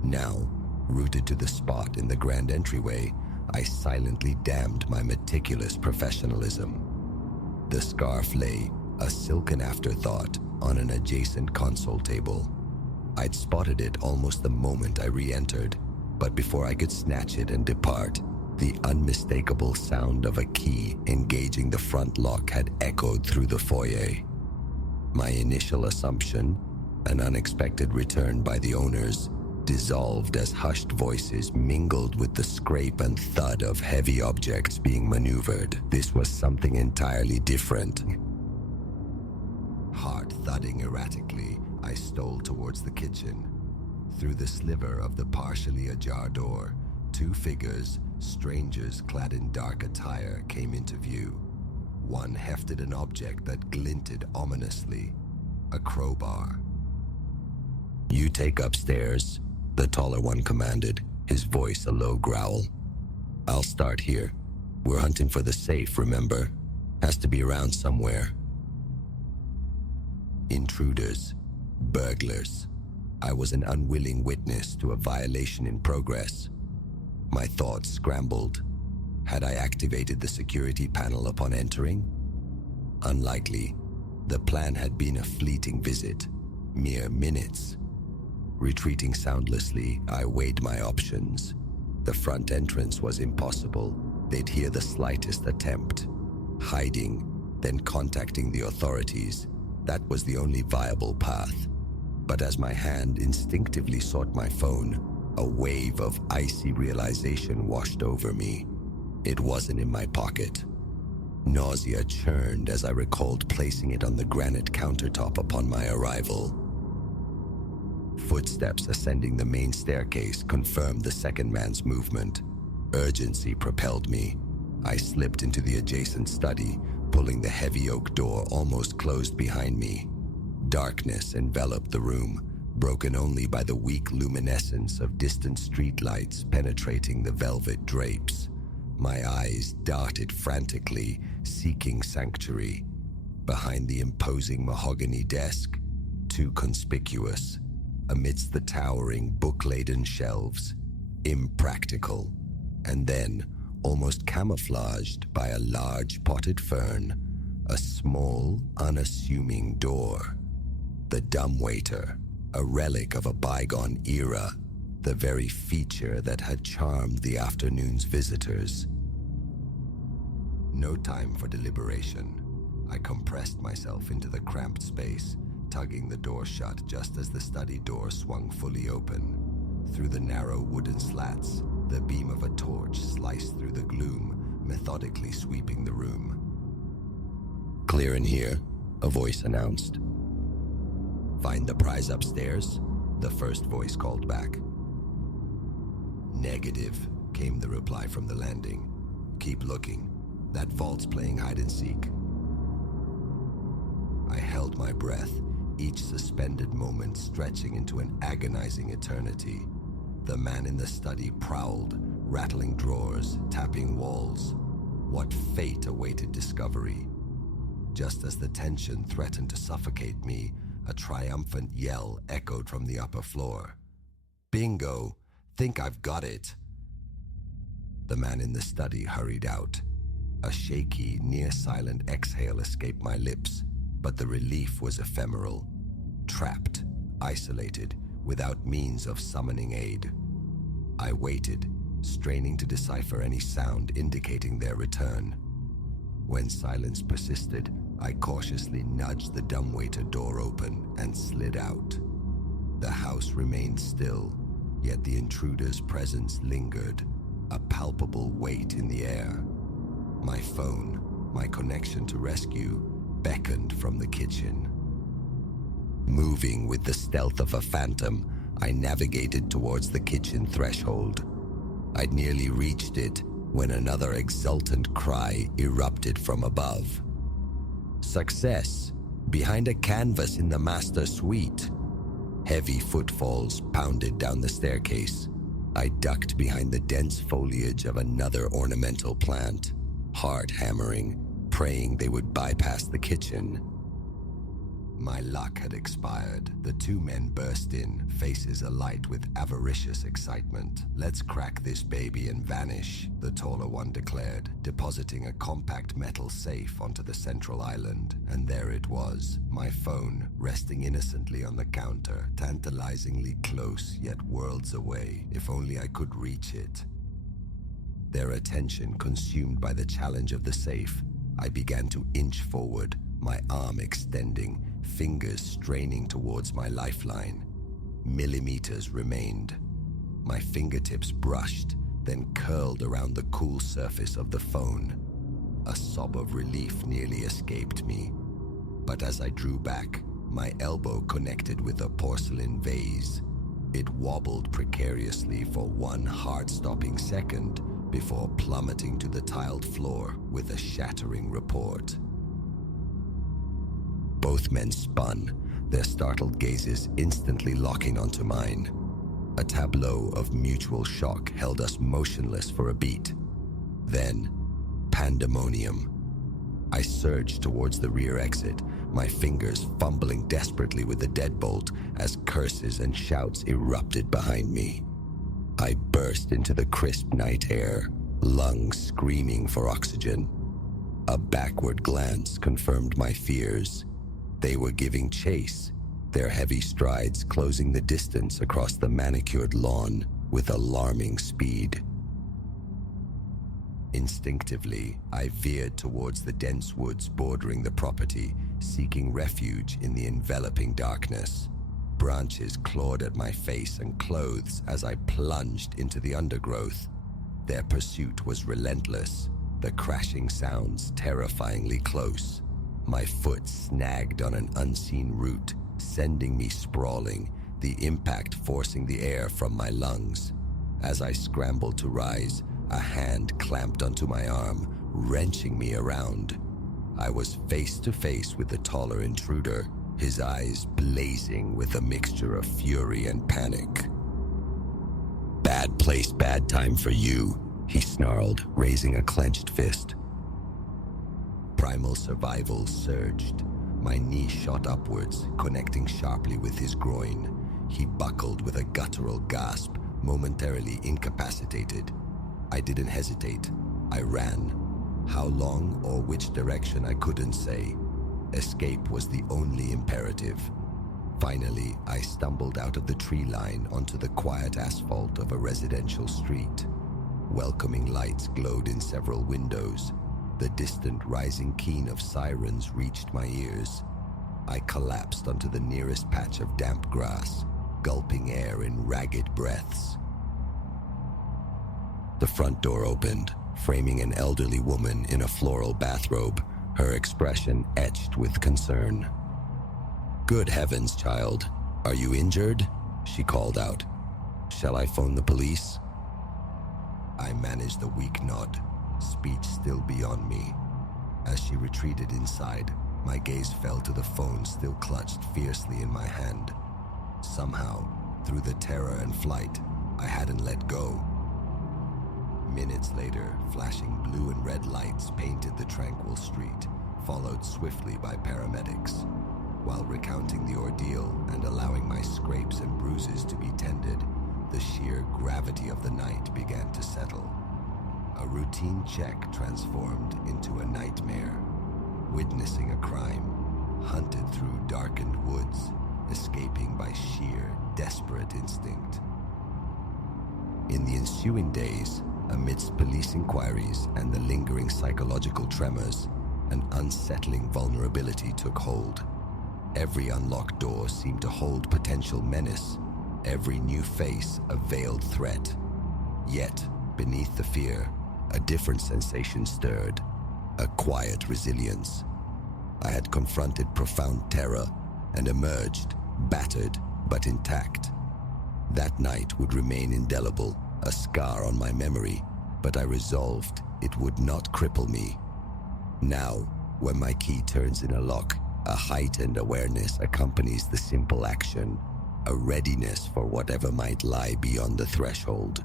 Now, rooted to the spot in the grand entryway, I silently damned my meticulous professionalism. The scarf lay, a silken afterthought, on an adjacent console table. I'd spotted it almost the moment I re-entered, but before I could snatch it and depart, the unmistakable sound of a key engaging the front lock had echoed through the foyer. My initial assumption, an unexpected return by the owners, dissolved as hushed voices mingled with the scrape and thud of heavy objects being maneuvered. This was something entirely different. Heart thudding erratically, I stole towards the kitchen. Through the sliver of the partially ajar door, 2 figures, strangers clad in dark attire, came into view. One hefted an object that glinted ominously, a crowbar. "You take upstairs," the taller one commanded, his voice a low growl. "I'll start here. We're hunting for the safe, remember? Has to be around somewhere." Intruders. Burglars. I was an unwilling witness to a violation in progress. My thoughts scrambled. Had I activated the security panel upon entering? Unlikely. The plan had been a fleeting visit, mere minutes. Retreating soundlessly, I weighed my options. The front entrance was impossible. They'd hear the slightest attempt. Hiding, then contacting the authorities. That was the only viable path. But as my hand instinctively sought my phone, a wave of icy realization washed over me. It wasn't in my pocket. Nausea churned as I recalled placing it on the granite countertop upon my arrival. Footsteps ascending the main staircase confirmed the second man's movement. Urgency propelled me. I slipped into the adjacent study, pulling the heavy oak door almost closed behind me. Darkness enveloped the room, broken only by the weak luminescence of distant streetlights penetrating the velvet drapes. My eyes darted frantically, seeking sanctuary. Behind the imposing mahogany desk, too conspicuous. Amidst the towering book-laden shelves, impractical. And then, almost camouflaged by a large potted fern, a small, unassuming door. The dumbwaiter, a relic of a bygone era, the very feature that had charmed the afternoon's visitors. No time for deliberation. I compressed myself into the cramped space, tugging the door shut just as the study door swung fully open. Through the narrow wooden slats, the beam of a torch sliced through the gloom, methodically sweeping the room. "Clear in here," a voice announced. "Find the prize upstairs?" the first voice called back. Negative, came the reply from the landing. Keep looking. That vault's playing hide and seek. I held my breath, each suspended moment stretching into an agonizing eternity. The man in the study prowled, rattling drawers, tapping walls. What fate awaited discovery? Just as the tension threatened to suffocate me, a triumphant yell echoed from the upper floor. Bingo! Think I've got it! The man in the study hurried out. A shaky, near-silent exhale escaped my lips, but the relief was ephemeral. Trapped, isolated, without means of summoning aid. I waited, straining to decipher any sound indicating their return. When silence persisted, I cautiously nudged the dumbwaiter door open and slid out. The house remained still, yet the intruder's presence lingered, a palpable weight in the air. My phone, my connection to rescue, beckoned from the kitchen. Moving with the stealth of a phantom, I navigated towards the kitchen threshold. I'd nearly reached it when another exultant cry erupted from above. Success! Behind a canvas in the master suite. Heavy footfalls pounded down the staircase. I ducked behind the dense foliage of another ornamental plant, heart hammering, praying they would bypass the kitchen. My luck had expired. The two men burst in, faces alight with avaricious excitement. Let's crack this baby and vanish, the taller one declared, depositing a compact metal safe onto the central island. And there it was, my phone, resting innocently on the counter, tantalizingly close yet worlds away. If only I could reach it. Their attention consumed by the challenge of the safe, I began to inch forward, my arm extending, fingers straining towards my lifeline. Millimeters remained. My fingertips brushed, then curled around the cool surface of the phone. A sob of relief nearly escaped me. But as I drew back, my elbow connected with a porcelain vase. It wobbled precariously for one heart-stopping second before plummeting to the tiled floor with a shattering report. Both men spun, their startled gazes instantly locking onto mine. A tableau of mutual shock held us motionless for a beat. Then, pandemonium. I surged towards the rear exit, my fingers fumbling desperately with the deadbolt as curses and shouts erupted behind me. I burst into the crisp night air, lungs screaming for oxygen. A backward glance confirmed my fears. They were giving chase, their heavy strides closing the distance across the manicured lawn with alarming speed. Instinctively, I veered towards the dense woods bordering the property, seeking refuge in the enveloping darkness. Branches clawed at my face and clothes as I plunged into the undergrowth. Their pursuit was relentless, the crashing sounds terrifyingly close. My foot snagged on an unseen root, sending me sprawling, the impact forcing the air from my lungs. As I scrambled to rise, a hand clamped onto my arm, wrenching me around. I was face to face with the taller intruder, his eyes blazing with a mixture of fury and panic. "Bad place, bad time for you," he snarled, raising a clenched fist. Primal survival surged. My knee shot upwards, connecting sharply with his groin. He buckled with a guttural gasp, momentarily incapacitated. I didn't hesitate. I ran. How long or which direction I couldn't say. Escape was the only imperative. Finally, I stumbled out of the tree line onto the quiet asphalt of a residential street. Welcoming lights glowed in several windows. The distant rising keen of sirens reached my ears. I collapsed onto the nearest patch of damp grass, gulping air in ragged breaths. The front door opened, framing an elderly woman in a floral bathrobe, her expression etched with concern. "Good heavens, child. Are you injured?" she called out. "Shall I phone the police?" I managed a weak nod, speech still beyond me. As she retreated inside, my gaze fell to the phone still clutched fiercely in my hand. Somehow, through the terror and flight, I hadn't let go. Minutes later, flashing blue and red lights painted the tranquil street, followed swiftly by paramedics. While recounting the ordeal and allowing my scrapes and bruises to be tended, the sheer gravity of the night began to settle. A routine check transformed into a nightmare. Witnessing a crime, hunted through darkened woods, escaping by sheer, desperate instinct. In the ensuing days, amidst police inquiries and the lingering psychological tremors, an unsettling vulnerability took hold. Every unlocked door seemed to hold potential menace, every new face a veiled threat. Yet, beneath the fear, a different sensation stirred, a quiet resilience. I had confronted profound terror and emerged, battered but intact. That night would remain indelible, a scar on my memory, but I resolved it would not cripple me. Now, when my key turns in a lock, a heightened awareness accompanies the simple action, a readiness for whatever might lie beyond the threshold.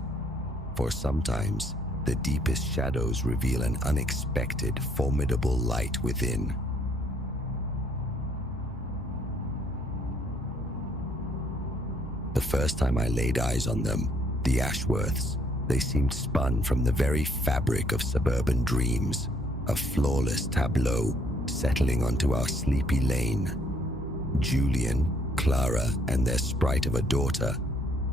For sometimes, the deepest shadows reveal an unexpected, formidable light within. The first time I laid eyes on them, the Ashworths, they seemed spun from the very fabric of suburban dreams, a flawless tableau settling onto our sleepy lane. Julian, Clara, and their sprite of a daughter,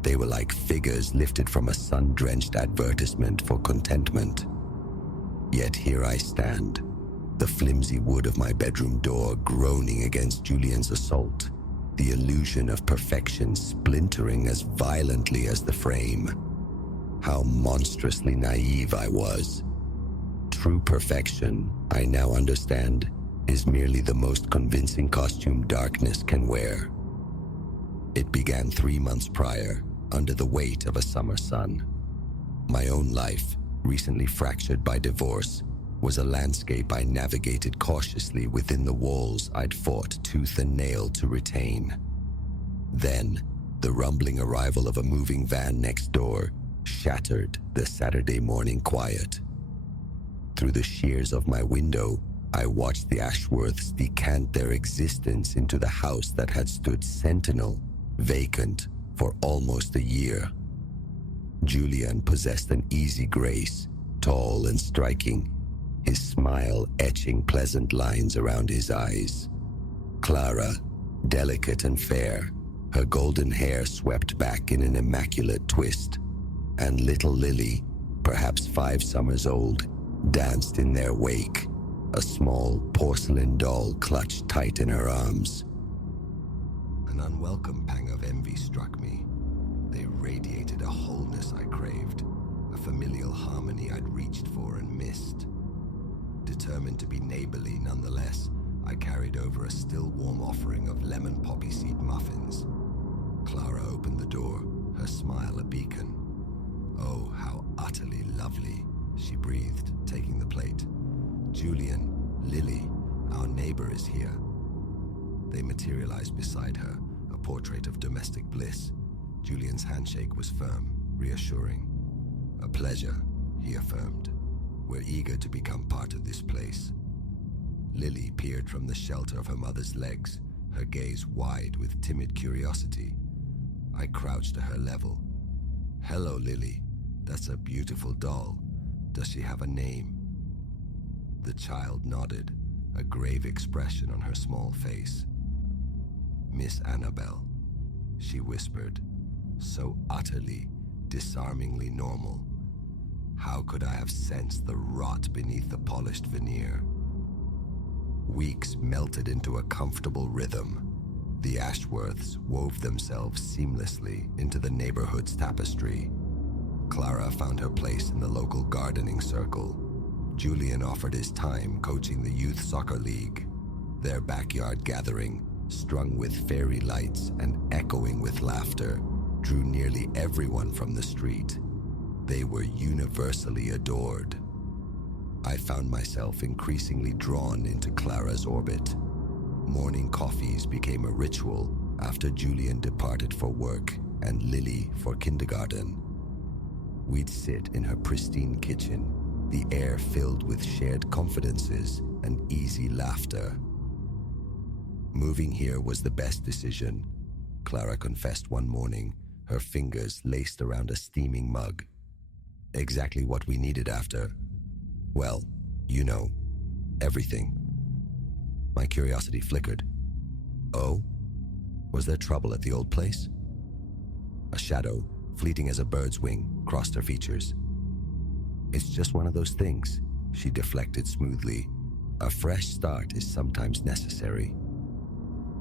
they were like figures lifted from a sun-drenched advertisement for contentment. Yet here I stand, the flimsy wood of my bedroom door groaning against Julian's assault, the illusion of perfection splintering as violently as the frame. How monstrously naive I was. True perfection, I now understand, is merely the most convincing costume darkness can wear. It began 3 months prior, under the weight of a summer sun. My own life, recently fractured by divorce, was a landscape I navigated cautiously within the walls I'd fought tooth and nail to retain. Then, the rumbling arrival of a moving van next door shattered the Saturday morning quiet. Through the shears of my window, I watched the Ashworths decant their existence into the house that had stood sentinel, vacant, for almost a year. Julian possessed an easy grace, tall and striking, his smile etching pleasant lines around his eyes. Clara, delicate and fair, her golden hair swept back in an immaculate twist, and little Lily, perhaps 5 summers old, danced in their wake, a small porcelain doll clutched tight in her arms. An unwelcome pang of envy struck me. They radiated a wholeness I craved, a familial harmony I'd reached for and missed. Determined to be neighborly nonetheless, I carried over a still warm offering of lemon poppy seed muffins. Clara opened the door, her smile a beacon. "Oh, how utterly lovely," she breathed, taking the plate. "Julian, Lily, our neighbor is here." They materialized beside her, a portrait of domestic bliss. Julian's handshake was firm, reassuring. "A pleasure," he affirmed. "We're eager to become part of this place." Lily peered from the shelter of her mother's legs, her gaze wide with timid curiosity. I crouched to her level. "Hello, Lily. That's a beautiful doll. Does she have a name?" The child nodded, a grave expression on her small face. "Miss Annabelle," she whispered, so utterly, disarmingly normal. How could I have sensed the rot beneath the polished veneer? Weeks melted into a comfortable rhythm. The Ashworths wove themselves seamlessly into the neighborhood's tapestry. Clara found her place in the local gardening circle. Julian offered his time coaching the youth soccer league. Their backyard gathering, strung with fairy lights and echoing with laughter, drew nearly everyone from the street. They were universally adored. I found myself increasingly drawn into Clara's orbit. Morning coffees became a ritual after Julian departed for work and Lily for kindergarten. We'd sit in her pristine kitchen, the air filled with shared confidences and easy laughter. Moving here was the best decision, Clara confessed one morning, her fingers laced around a steaming mug. Exactly what we needed after, well, you know, everything. My curiosity flickered. Oh? Was there trouble at the old place? A shadow, fleeting as a bird's wing, crossed her features. It's just one of those things, she deflected smoothly. A fresh start is sometimes necessary.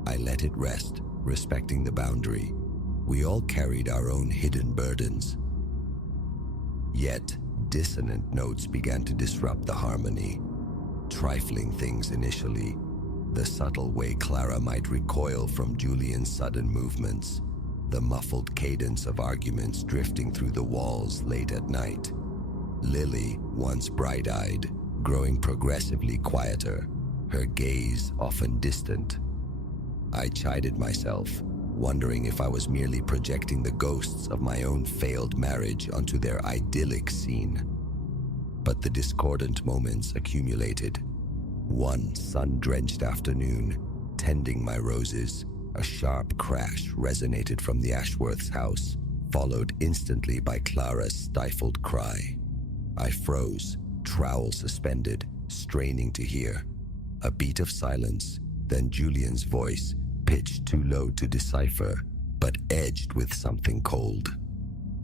I let it rest, respecting the boundary. We all carried our own hidden burdens. Yet, dissonant notes began to disrupt the harmony. Trifling things initially, the subtle way Clara might recoil from Julian's sudden movements, the muffled cadence of arguments drifting through the walls late at night. Lily, once bright-eyed, growing progressively quieter, her gaze often distant. I chided myself, wondering if I was merely projecting the ghosts of my own failed marriage onto their idyllic scene. But the discordant moments accumulated. One sun-drenched afternoon, tending my roses, a sharp crash resonated from the Ashworth's house, followed instantly by Clara's stifled cry. I froze, trowel suspended, straining to hear. A beat of silence, then Julian's voice, pitched too low to decipher, but edged with something cold.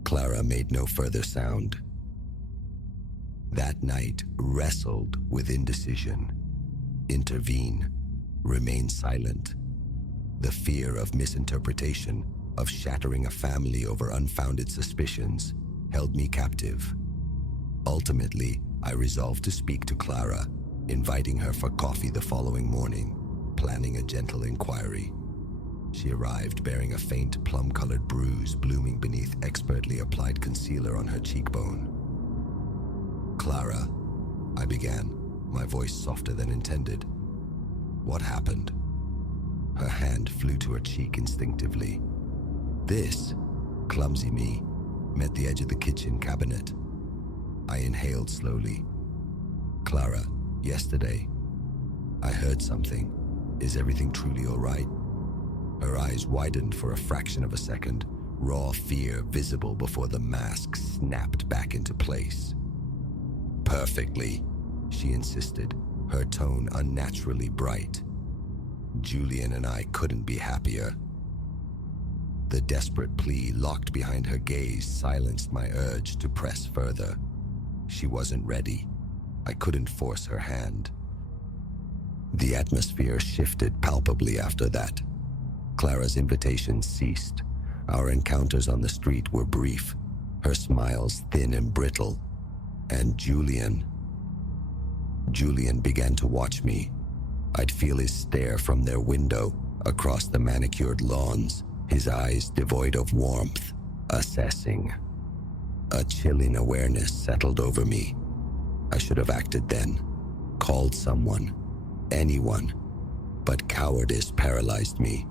Clara made no further sound. That night wrestled with indecision. Intervene, remain silent. The fear of misinterpretation, of shattering a family over unfounded suspicions, held me captive. Ultimately, I resolved to speak to Clara, inviting her for coffee the following morning, planning a gentle inquiry. She arrived bearing a faint plum-colored bruise blooming beneath expertly applied concealer on her cheekbone. "Clara," I began, my voice softer than intended. "What happened?" Her hand flew to her cheek instinctively. This, clumsy me, met the edge of the kitchen cabinet. I inhaled slowly. "Clara, yesterday, I heard something. Is everything truly all right?" Her eyes widened for a fraction of a second, raw fear visible before the mask snapped back into place. "Perfectly," she insisted, her tone unnaturally bright. Julian and I couldn't be happier. The desperate plea locked behind her gaze silenced my urge to press further. She wasn't ready. I couldn't force her hand. The atmosphere shifted palpably after that. Clara's invitation ceased. Our encounters on the street were brief, her smiles thin and brittle. And Julian began to watch me. I'd feel his stare from their window, across the manicured lawns, his eyes devoid of warmth, assessing. A chilling awareness settled over me. I should have acted then, called someone, anyone, but cowardice paralyzed me.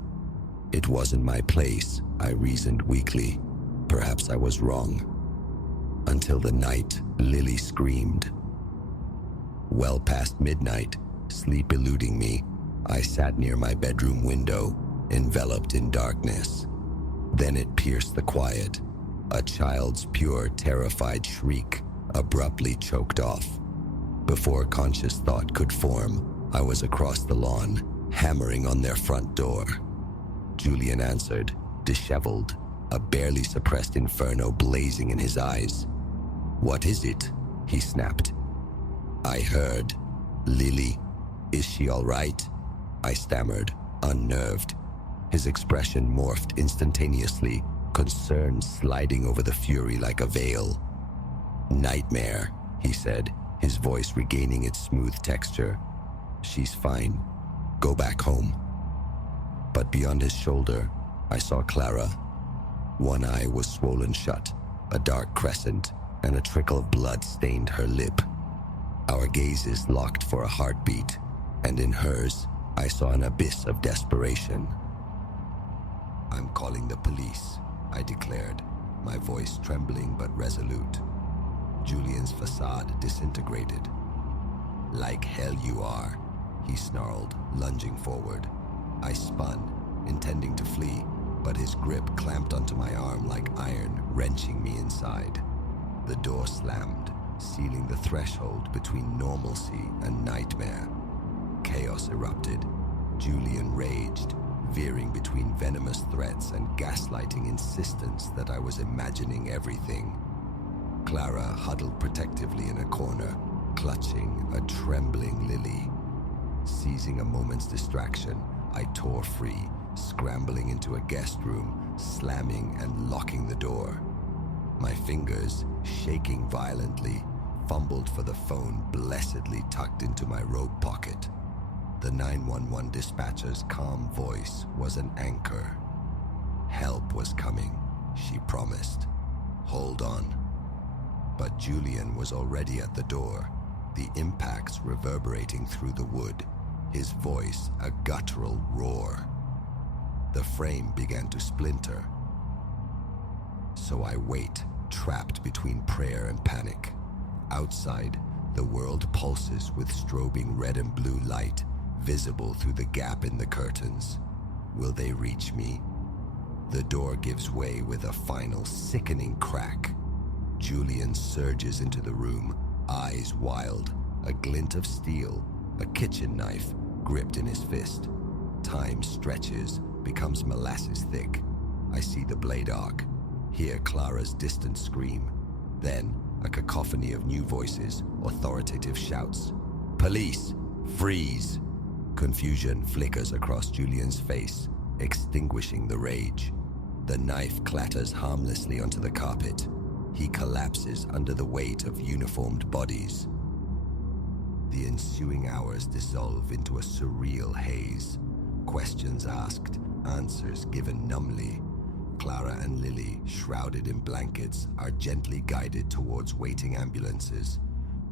It wasn't my place, I reasoned weakly. Perhaps I was wrong. Until the night Lily screamed. Well past midnight, sleep eluding me, I sat near my bedroom window, enveloped in darkness. Then it pierced the quiet. A child's pure, terrified shriek, abruptly choked off. Before conscious thought could form, I was across the lawn, hammering on their front door. Julian answered, disheveled, a barely suppressed inferno blazing in his eyes. "What is it?" he snapped. I heard. "Lily, is she all right?" I stammered, unnerved. His expression morphed instantaneously, concern sliding over the fury like a veil. "Nightmare," he said, his voice regaining its smooth texture. "She's fine. Go back home." But beyond his shoulder, I saw Clara. One eye was swollen shut, a dark crescent, and a trickle of blood stained her lip. Our gazes locked for a heartbeat, and in hers, I saw an abyss of desperation. "I'm calling the police," I declared, my voice trembling but resolute. Julian's facade disintegrated. "Like hell you are," he snarled, lunging forward. I spun, intending to flee, but his grip clamped onto my arm like iron, wrenching me inside. The door slammed, sealing the threshold between normalcy and nightmare. Chaos erupted. Julian raged, veering between venomous threats and gaslighting insistence that I was imagining everything. Clara huddled protectively in a corner, clutching a trembling Lily. Seizing a moment's distraction, I tore free, scrambling into a guest room, slamming and locking the door. My fingers, shaking violently, fumbled for the phone blessedly tucked into my robe pocket. The 911 dispatcher's calm voice was an anchor. Help was coming, she promised. Hold on. But Julian was already at the door, the impacts reverberating through the wood, his voice a guttural roar. The frame began to splinter. So I wait, trapped between prayer and panic. Outside, the world pulses with strobing red and blue light, visible through the gap in the curtains. Will they reach me? The door gives way with a final sickening crack. Julian surges into the room, eyes wild, a glint of steel, a kitchen knife gripped in his fist. Time stretches, becomes molasses thick. I see the blade arc, hear Clara's distant scream. Then, a cacophony of new voices, authoritative shouts. "Police! Freeze!" Confusion flickers across Julian's face, extinguishing the rage. The knife clatters harmlessly onto the carpet. He collapses under the weight of uniformed bodies. The ensuing hours dissolve into a surreal haze. Questions asked, answers given numbly. Clara and Lily, shrouded in blankets, are gently guided towards waiting ambulances.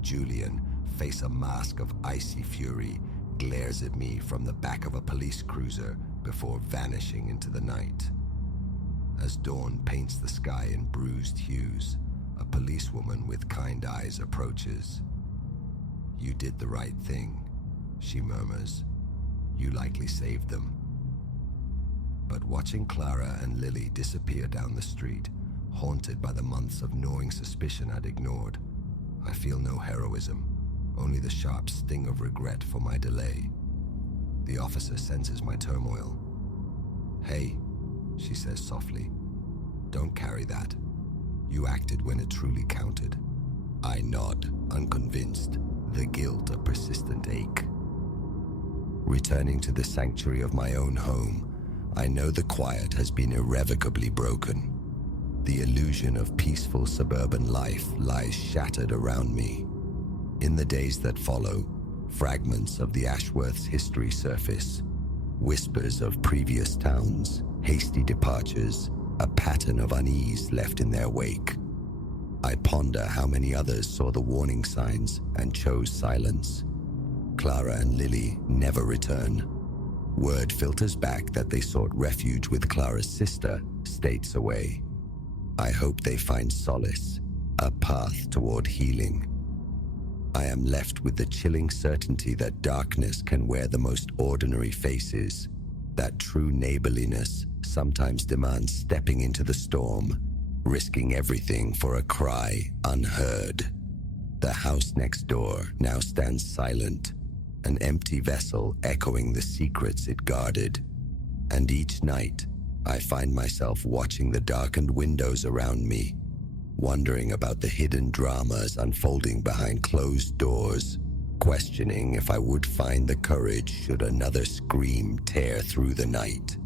Julian, face a mask of icy fury, glares at me from the back of a police cruiser before vanishing into the night. As dawn paints the sky in bruised hues, a policewoman with kind eyes approaches. "You did the right thing," she murmurs. "You likely saved them." But watching Clara and Lily disappear down the street, haunted by the months of gnawing suspicion I'd ignored, I feel no heroism, only the sharp sting of regret for my delay. The officer senses my turmoil. "Hey," she says softly, "don't carry that. You acted when it truly counted." I nod, unconvinced, the guilt a persistent ache. Returning to the sanctuary of my own home, I know the quiet has been irrevocably broken. The illusion of peaceful suburban life lies shattered around me. In the days that follow, fragments of the Ashworth's history surface, whispers of previous towns, hasty departures, a pattern of unease left in their wake. I ponder how many others saw the warning signs and chose silence. Clara and Lily never return. Word filters back that they sought refuge with Clara's sister, states away. I hope they find solace, a path toward healing. I am left with the chilling certainty that darkness can wear the most ordinary faces, that true neighborliness sometimes demands stepping into the storm, risking everything for a cry unheard. The house next door now stands silent, an empty vessel echoing the secrets it guarded. And each night, I find myself watching the darkened windows around me, wondering about the hidden dramas unfolding behind closed doors, questioning if I would find the courage should another scream tear through the night.